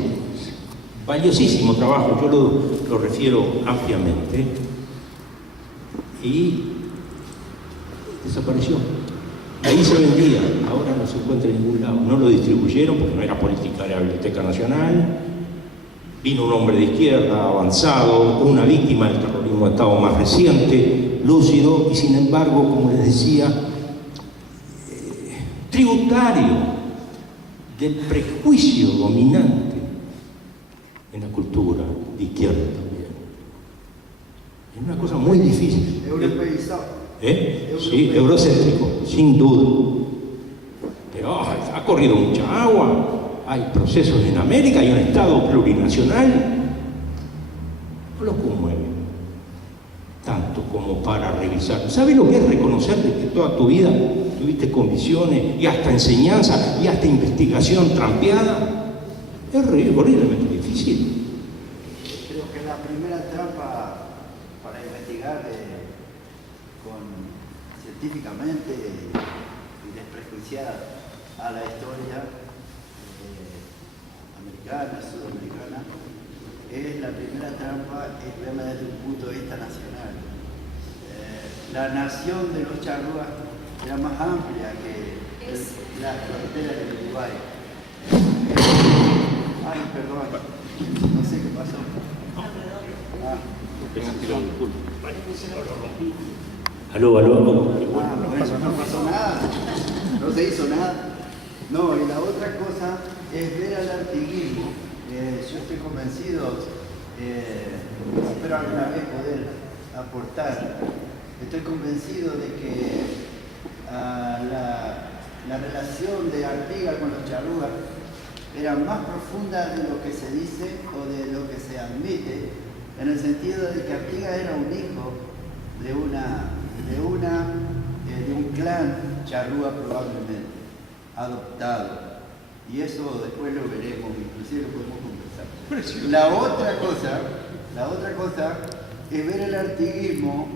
valiosísimo trabajo, yo lo refiero ampliamente, y desapareció. Ahí se vendía, ahora no se encuentra en ningún lado. No lo distribuyeron porque no era política de la Biblioteca Nacional. Vino un hombre de izquierda avanzado, una víctima del terrorismo de Estado más reciente, lúcido, y sin embargo, como les decía, tributario del prejuicio dominante en la cultura de izquierda también. Es una cosa muy difícil. Sí, eurocéntrico, sin duda. Pero ha corrido mucha agua, hay procesos en América, hay un Estado plurinacional. No lo conmueve tanto como para revisar. ¿Sabes lo que es reconocer que toda tu vida tuviste condiciones y hasta enseñanza y hasta investigación trampeada? Es horriblemente difícil. Creo que la primera etapa para investigar científicamente y desprejuiciar a la historia americana, sudamericana, es la primera trampa, es verla desde un punto de vista nacional. La nación de los charrúas era más amplia que la frontera del Uruguay. Ay, perdón, no sé qué pasó. Aló. Bueno, no pasó nada, no se hizo nada. No, y la otra cosa es ver al artiguismo. Yo estoy convencido, espero alguna vez poder aportar, estoy convencido de que la relación de Artigas con los charrúas era más profunda de lo que se dice o de lo que se admite, en el sentido de que Artigas era un hijo de un clan charrúa probablemente, adoptado. Y eso después lo veremos, inclusive lo podemos conversar. La otra cosa es ver el artiguismo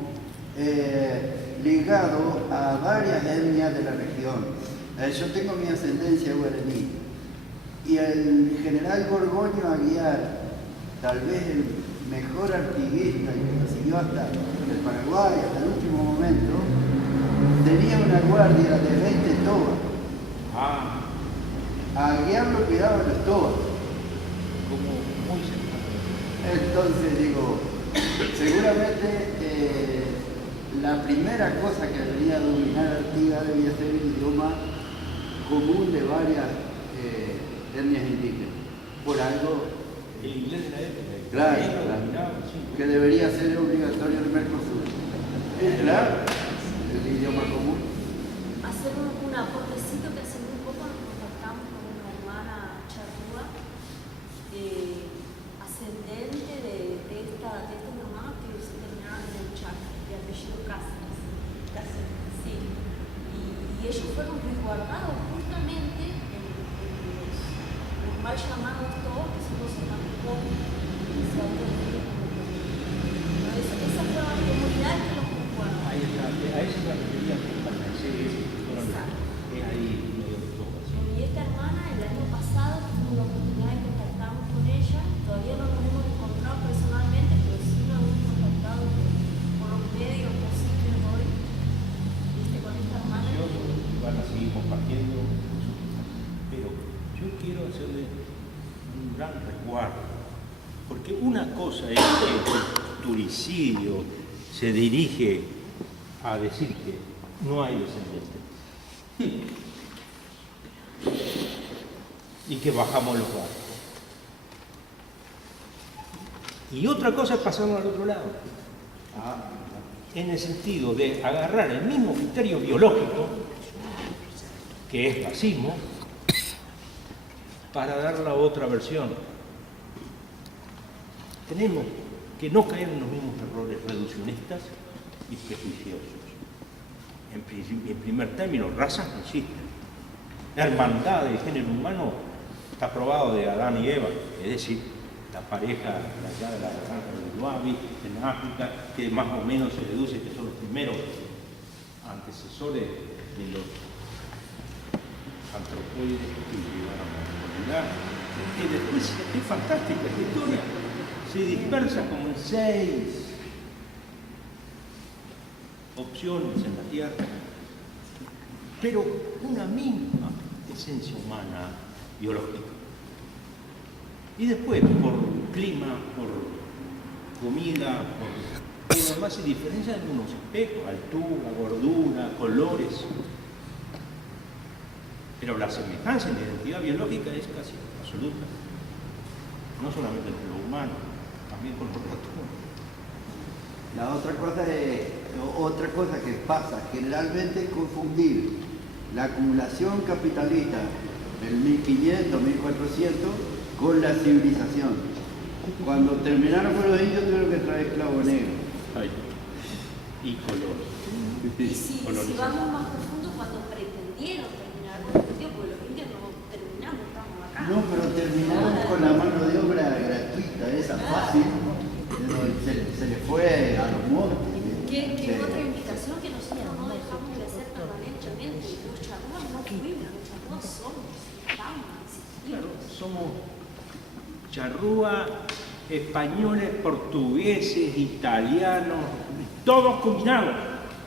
ligado a varias etnias de la región. Yo tengo mi ascendencia guaraní y el general Gorgoño Aguiar, tal vez el mejor artiguista que lo siguió hasta el Paraguay, hasta el último momento, tenía una guardia de 20 tobas. A Aguiar lo cuidaban los tobas. Entonces digo, seguramente la primera cosa que debería dominar Artigas debía ser el idioma común de varias etnias indígenas. Por algo. El inglés de la época. Claro, que debería ser obligatorio en el Mercosur. Claro, el idioma común. Hacer un aportecito que hace muy poco nos contactamos con una hermana charrúa, ascendente de esta mamá que se terminaron en el Chaco, de apellido Cáceres. Sí. Y ellos fueron resguardados justamente en los mal llamados todos, que son los emancipados. Esa fue la comunidad que los resguardó. Ahí está, a eso me refería con la serie. Es ahí medio de todo. Y esta hermana el año pasado tuvimos la oportunidad de contactarnos con ella. Todavía no nos hemos encontrado personalmente, pero sí nos hemos contactado por los medios posibles hoy con esta hermana. Van a seguir compartiendo, pero yo quiero hacerle un gran resguardo, porque una cosa es que el turicidio se dirige a decir que no hay descendientes y que bajamos los barcos. Y otra cosa es pasarlo al otro lado. en el sentido de agarrar el mismo criterio biológico, que es fascismo, para dar la otra versión. Tenemos que no caer en los mismos errores reduccionistas y prejuiciosos. En primer término, razas no existen. Hermandad del género humano está probado de Adán y Eva, es decir, la pareja allá de la granja de Luavi, en África, que más o menos se deduce que son los primeros antecesores de los antropoides que llegaron a la humanidad. Que después es fantástica esta historia, se dispersa como en 6 opciones en la Tierra, pero una misma esencia humana biológica. Y después, por clima, por comida, por lo demás, se diferencian en algunos aspectos, altura, gordura, colores. Pero la semejanza en la identidad biológica es casi absoluta. No solamente entre los humanos, también con los ratones. La otra cosa que pasa generalmente es confundir la acumulación capitalista del 1500, 1400 con la civilización. Cuando terminaron con los indios tuvieron que traer esclavos negros. Y colores. Y si vamos más profundo, cuando pretendieron terminar con los indios, porque los indios no terminamos, estamos acá. No, pero terminaron con la mano de obra gratuita, esa fácil. Se le fue a los montes. ¿Qué otra invitación que nosotros no dejamos de hacer permanentemente? Los charrúas no fuimos, los charrúas somos, estamos, existimos. Claro, somos charrúa, españoles, portugueses, italianos, todos combinados.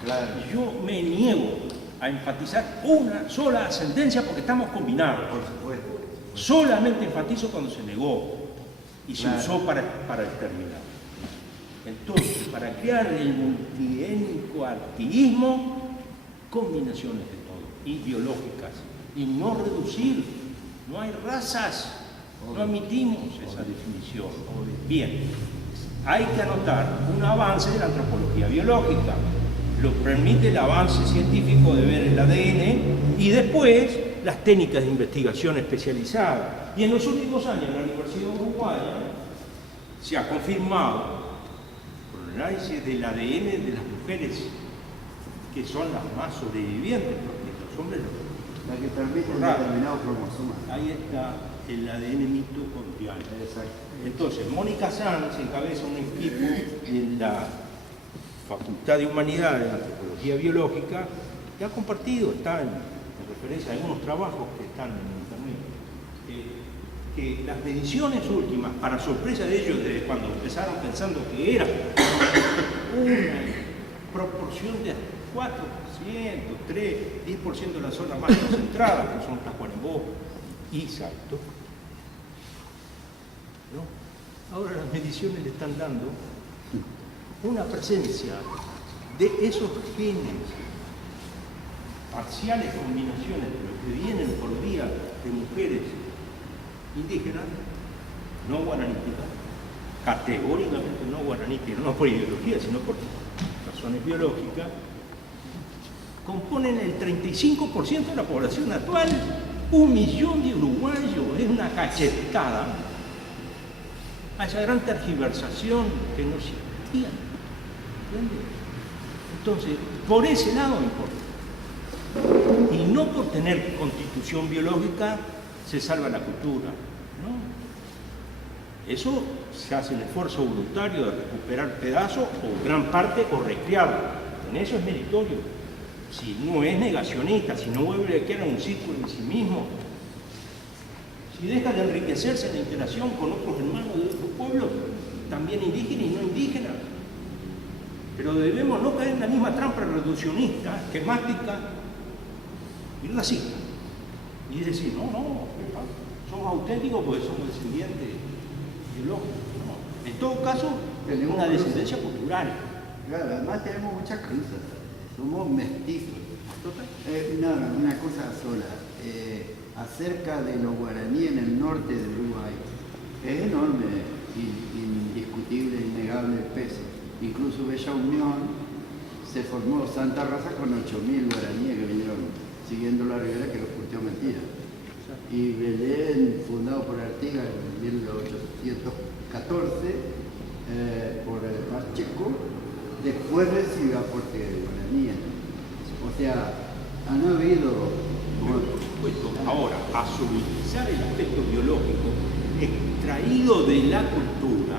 Claro. Yo me niego a enfatizar una sola ascendencia porque estamos combinados. Por supuesto. Solamente enfatizo cuando se negó y se Claro. usó para exterminar. Entonces, para crear el multiétnico artiguismo, combinaciones de todo, y biológicas, y no reducir, no hay razas, no admitimos esa definición. Bien, hay que anotar un avance de la antropología biológica, lo permite el avance científico de ver el ADN y después las técnicas de investigación especializada. Y en los últimos años en la Universidad Uruguaya se ha confirmado por el análisis del ADN de las mujeres que son las más sobrevivientes, porque los hombres La que permite determinados cromosomas. ahí está el ADN mitocondrial. Entonces, Mónica Sanz encabeza un equipo en la Facultad de Humanidades, de Antropología Biológica, que ha compartido, está en referencia a algunos trabajos que están en internet, que las mediciones últimas, para sorpresa de ellos, desde cuando empezaron pensando que era una proporción de 4%, 3%, 10% de las zonas más concentradas, que son Tacuarembó y Salto, ¿no? Ahora las mediciones le están dando una presencia de esos genes, parciales combinaciones de lo que vienen por vía de mujeres indígenas, no guaraníticas, categóricamente no guaraníticas, no por ideología, sino por razones biológicas, componen el 35% de la población actual. 1 millón de uruguayos, es una cachetada a esa gran tergiversación que no existía. ¿Entiendes? Entonces, por ese lado importa. Y no por tener constitución biológica se salva la cultura, ¿no? Eso se hace el esfuerzo voluntario de recuperar pedazos o gran parte o recrearlo. En eso es meritorio. Si no es negacionista, si no vuelve a quedar un círculo en sí mismo, si deja de enriquecerse en la interacción con otros hermanos de otros pueblos, también indígenas y no indígenas. Pero debemos no caer en la misma trampa reduccionista, esquemática y racista. Y decir, no, somos auténticos porque somos descendientes biológicos. No. En todo caso, tenemos una descendencia cultural. Claro, además tenemos muchas cruzas. Somos mestizos. Una cosa sola. Acerca de los guaraníes en el norte de Uruguay, es enorme, indiscutible, innegable el peso. Incluso Bella Unión se formó Santa Rosa con 8.000 guaraníes que vinieron siguiendo la ribera que los curtió mentira. Y Belén, fundado por Artigas en 1814, por el Pacheco, después recibe aporte de guaraníes. O sea, han habido... Ahora, a suavizar el aspecto biológico extraído de la cultura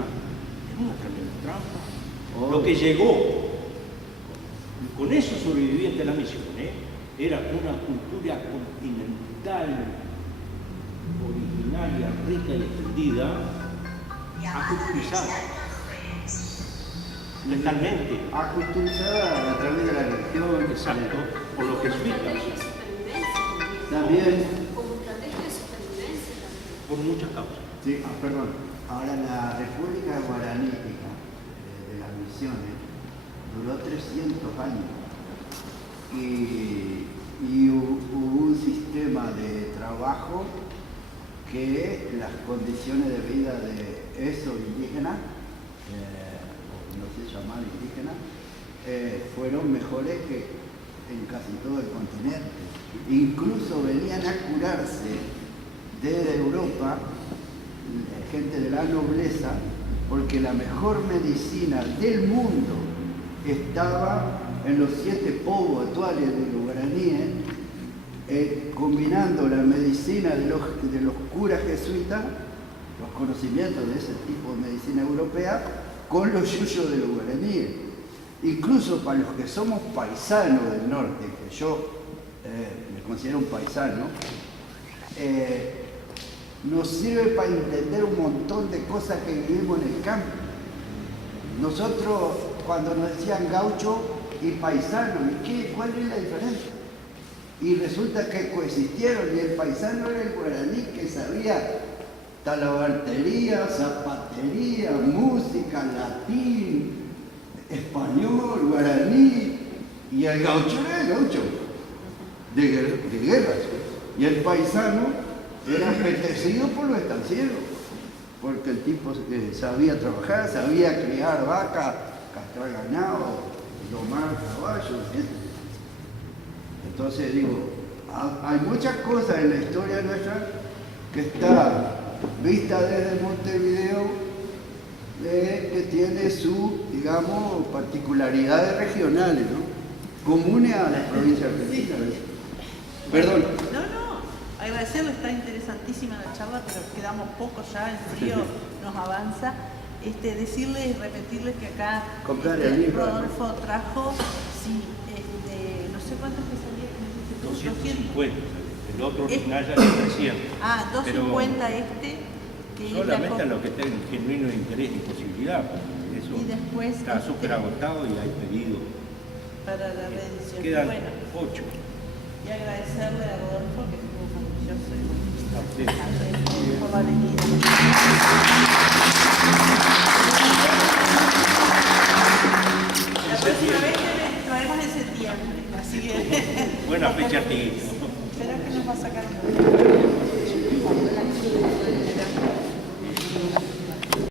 es una tremenda trampa. Lo que llegó con esos sobrevivientes de la misión era una cultura continental, originaria, rica y extendida, aculturizada. Mentalmente. Aculturizada a través de la religión. Exacto, por los jesuitas. También. Como estrategia de supervivencia también. Por muchas causas. Sí, perdón. Ahora la República Guaranítica de las Misiones duró 300 años y hubo un sistema de trabajo que las condiciones de vida de esos indígenas, o no sé llamar indígenas, fueron mejores que en casi todo el continente. Incluso venían a curarse desde Europa gente de la nobleza, porque la mejor medicina del mundo estaba en los 7 povos actuales de los guaraníes, combinando la medicina de los curas jesuitas, los conocimientos de ese tipo de medicina europea, con los yuyos de los guaraníes. Incluso para los que somos paisanos del norte, que yo me considero un paisano, nos sirve para entender un montón de cosas que vivimos en el campo. Nosotros, cuando nos decían gaucho y paisano, ¿cuál es la diferencia? Y resulta que coexistieron, y el paisano era el guaraní que sabía talabartería, zapatería, música, latín, español, guaraní, y el gaucho era el gaucho, de guerras. Y el paisano era apetecido por los estancieros, porque el tipo sabía trabajar, sabía criar vacas, castrar ganado, domar caballos. Entonces digo, hay muchas cosas en la historia nuestra que está vista desde Montevideo, que tiene su, digamos, particularidades regionales, ¿no? Comunes a la provincia argentina. Perdón. No. Agradecerle, está interesantísima la charla, pero quedamos pocos ya, el frío nos avanza. Decirles y repetirles que acá Rodolfo trajo, sí, no sé cuántos que salía. 250, el otro original ya es 300. 250 que solamente a los que tengan genuino interés y posibilidad, porque eso y después, está súper agotado y hay pedido. Para la reedición. Quedan bueno, 8. Y agradecerle a Rodolfo que estuvo maravilloso A por la venida. La próxima vez que traemos en septiembre, así que... Buena fecha, Artiguito. Espera que nos va a sacar un...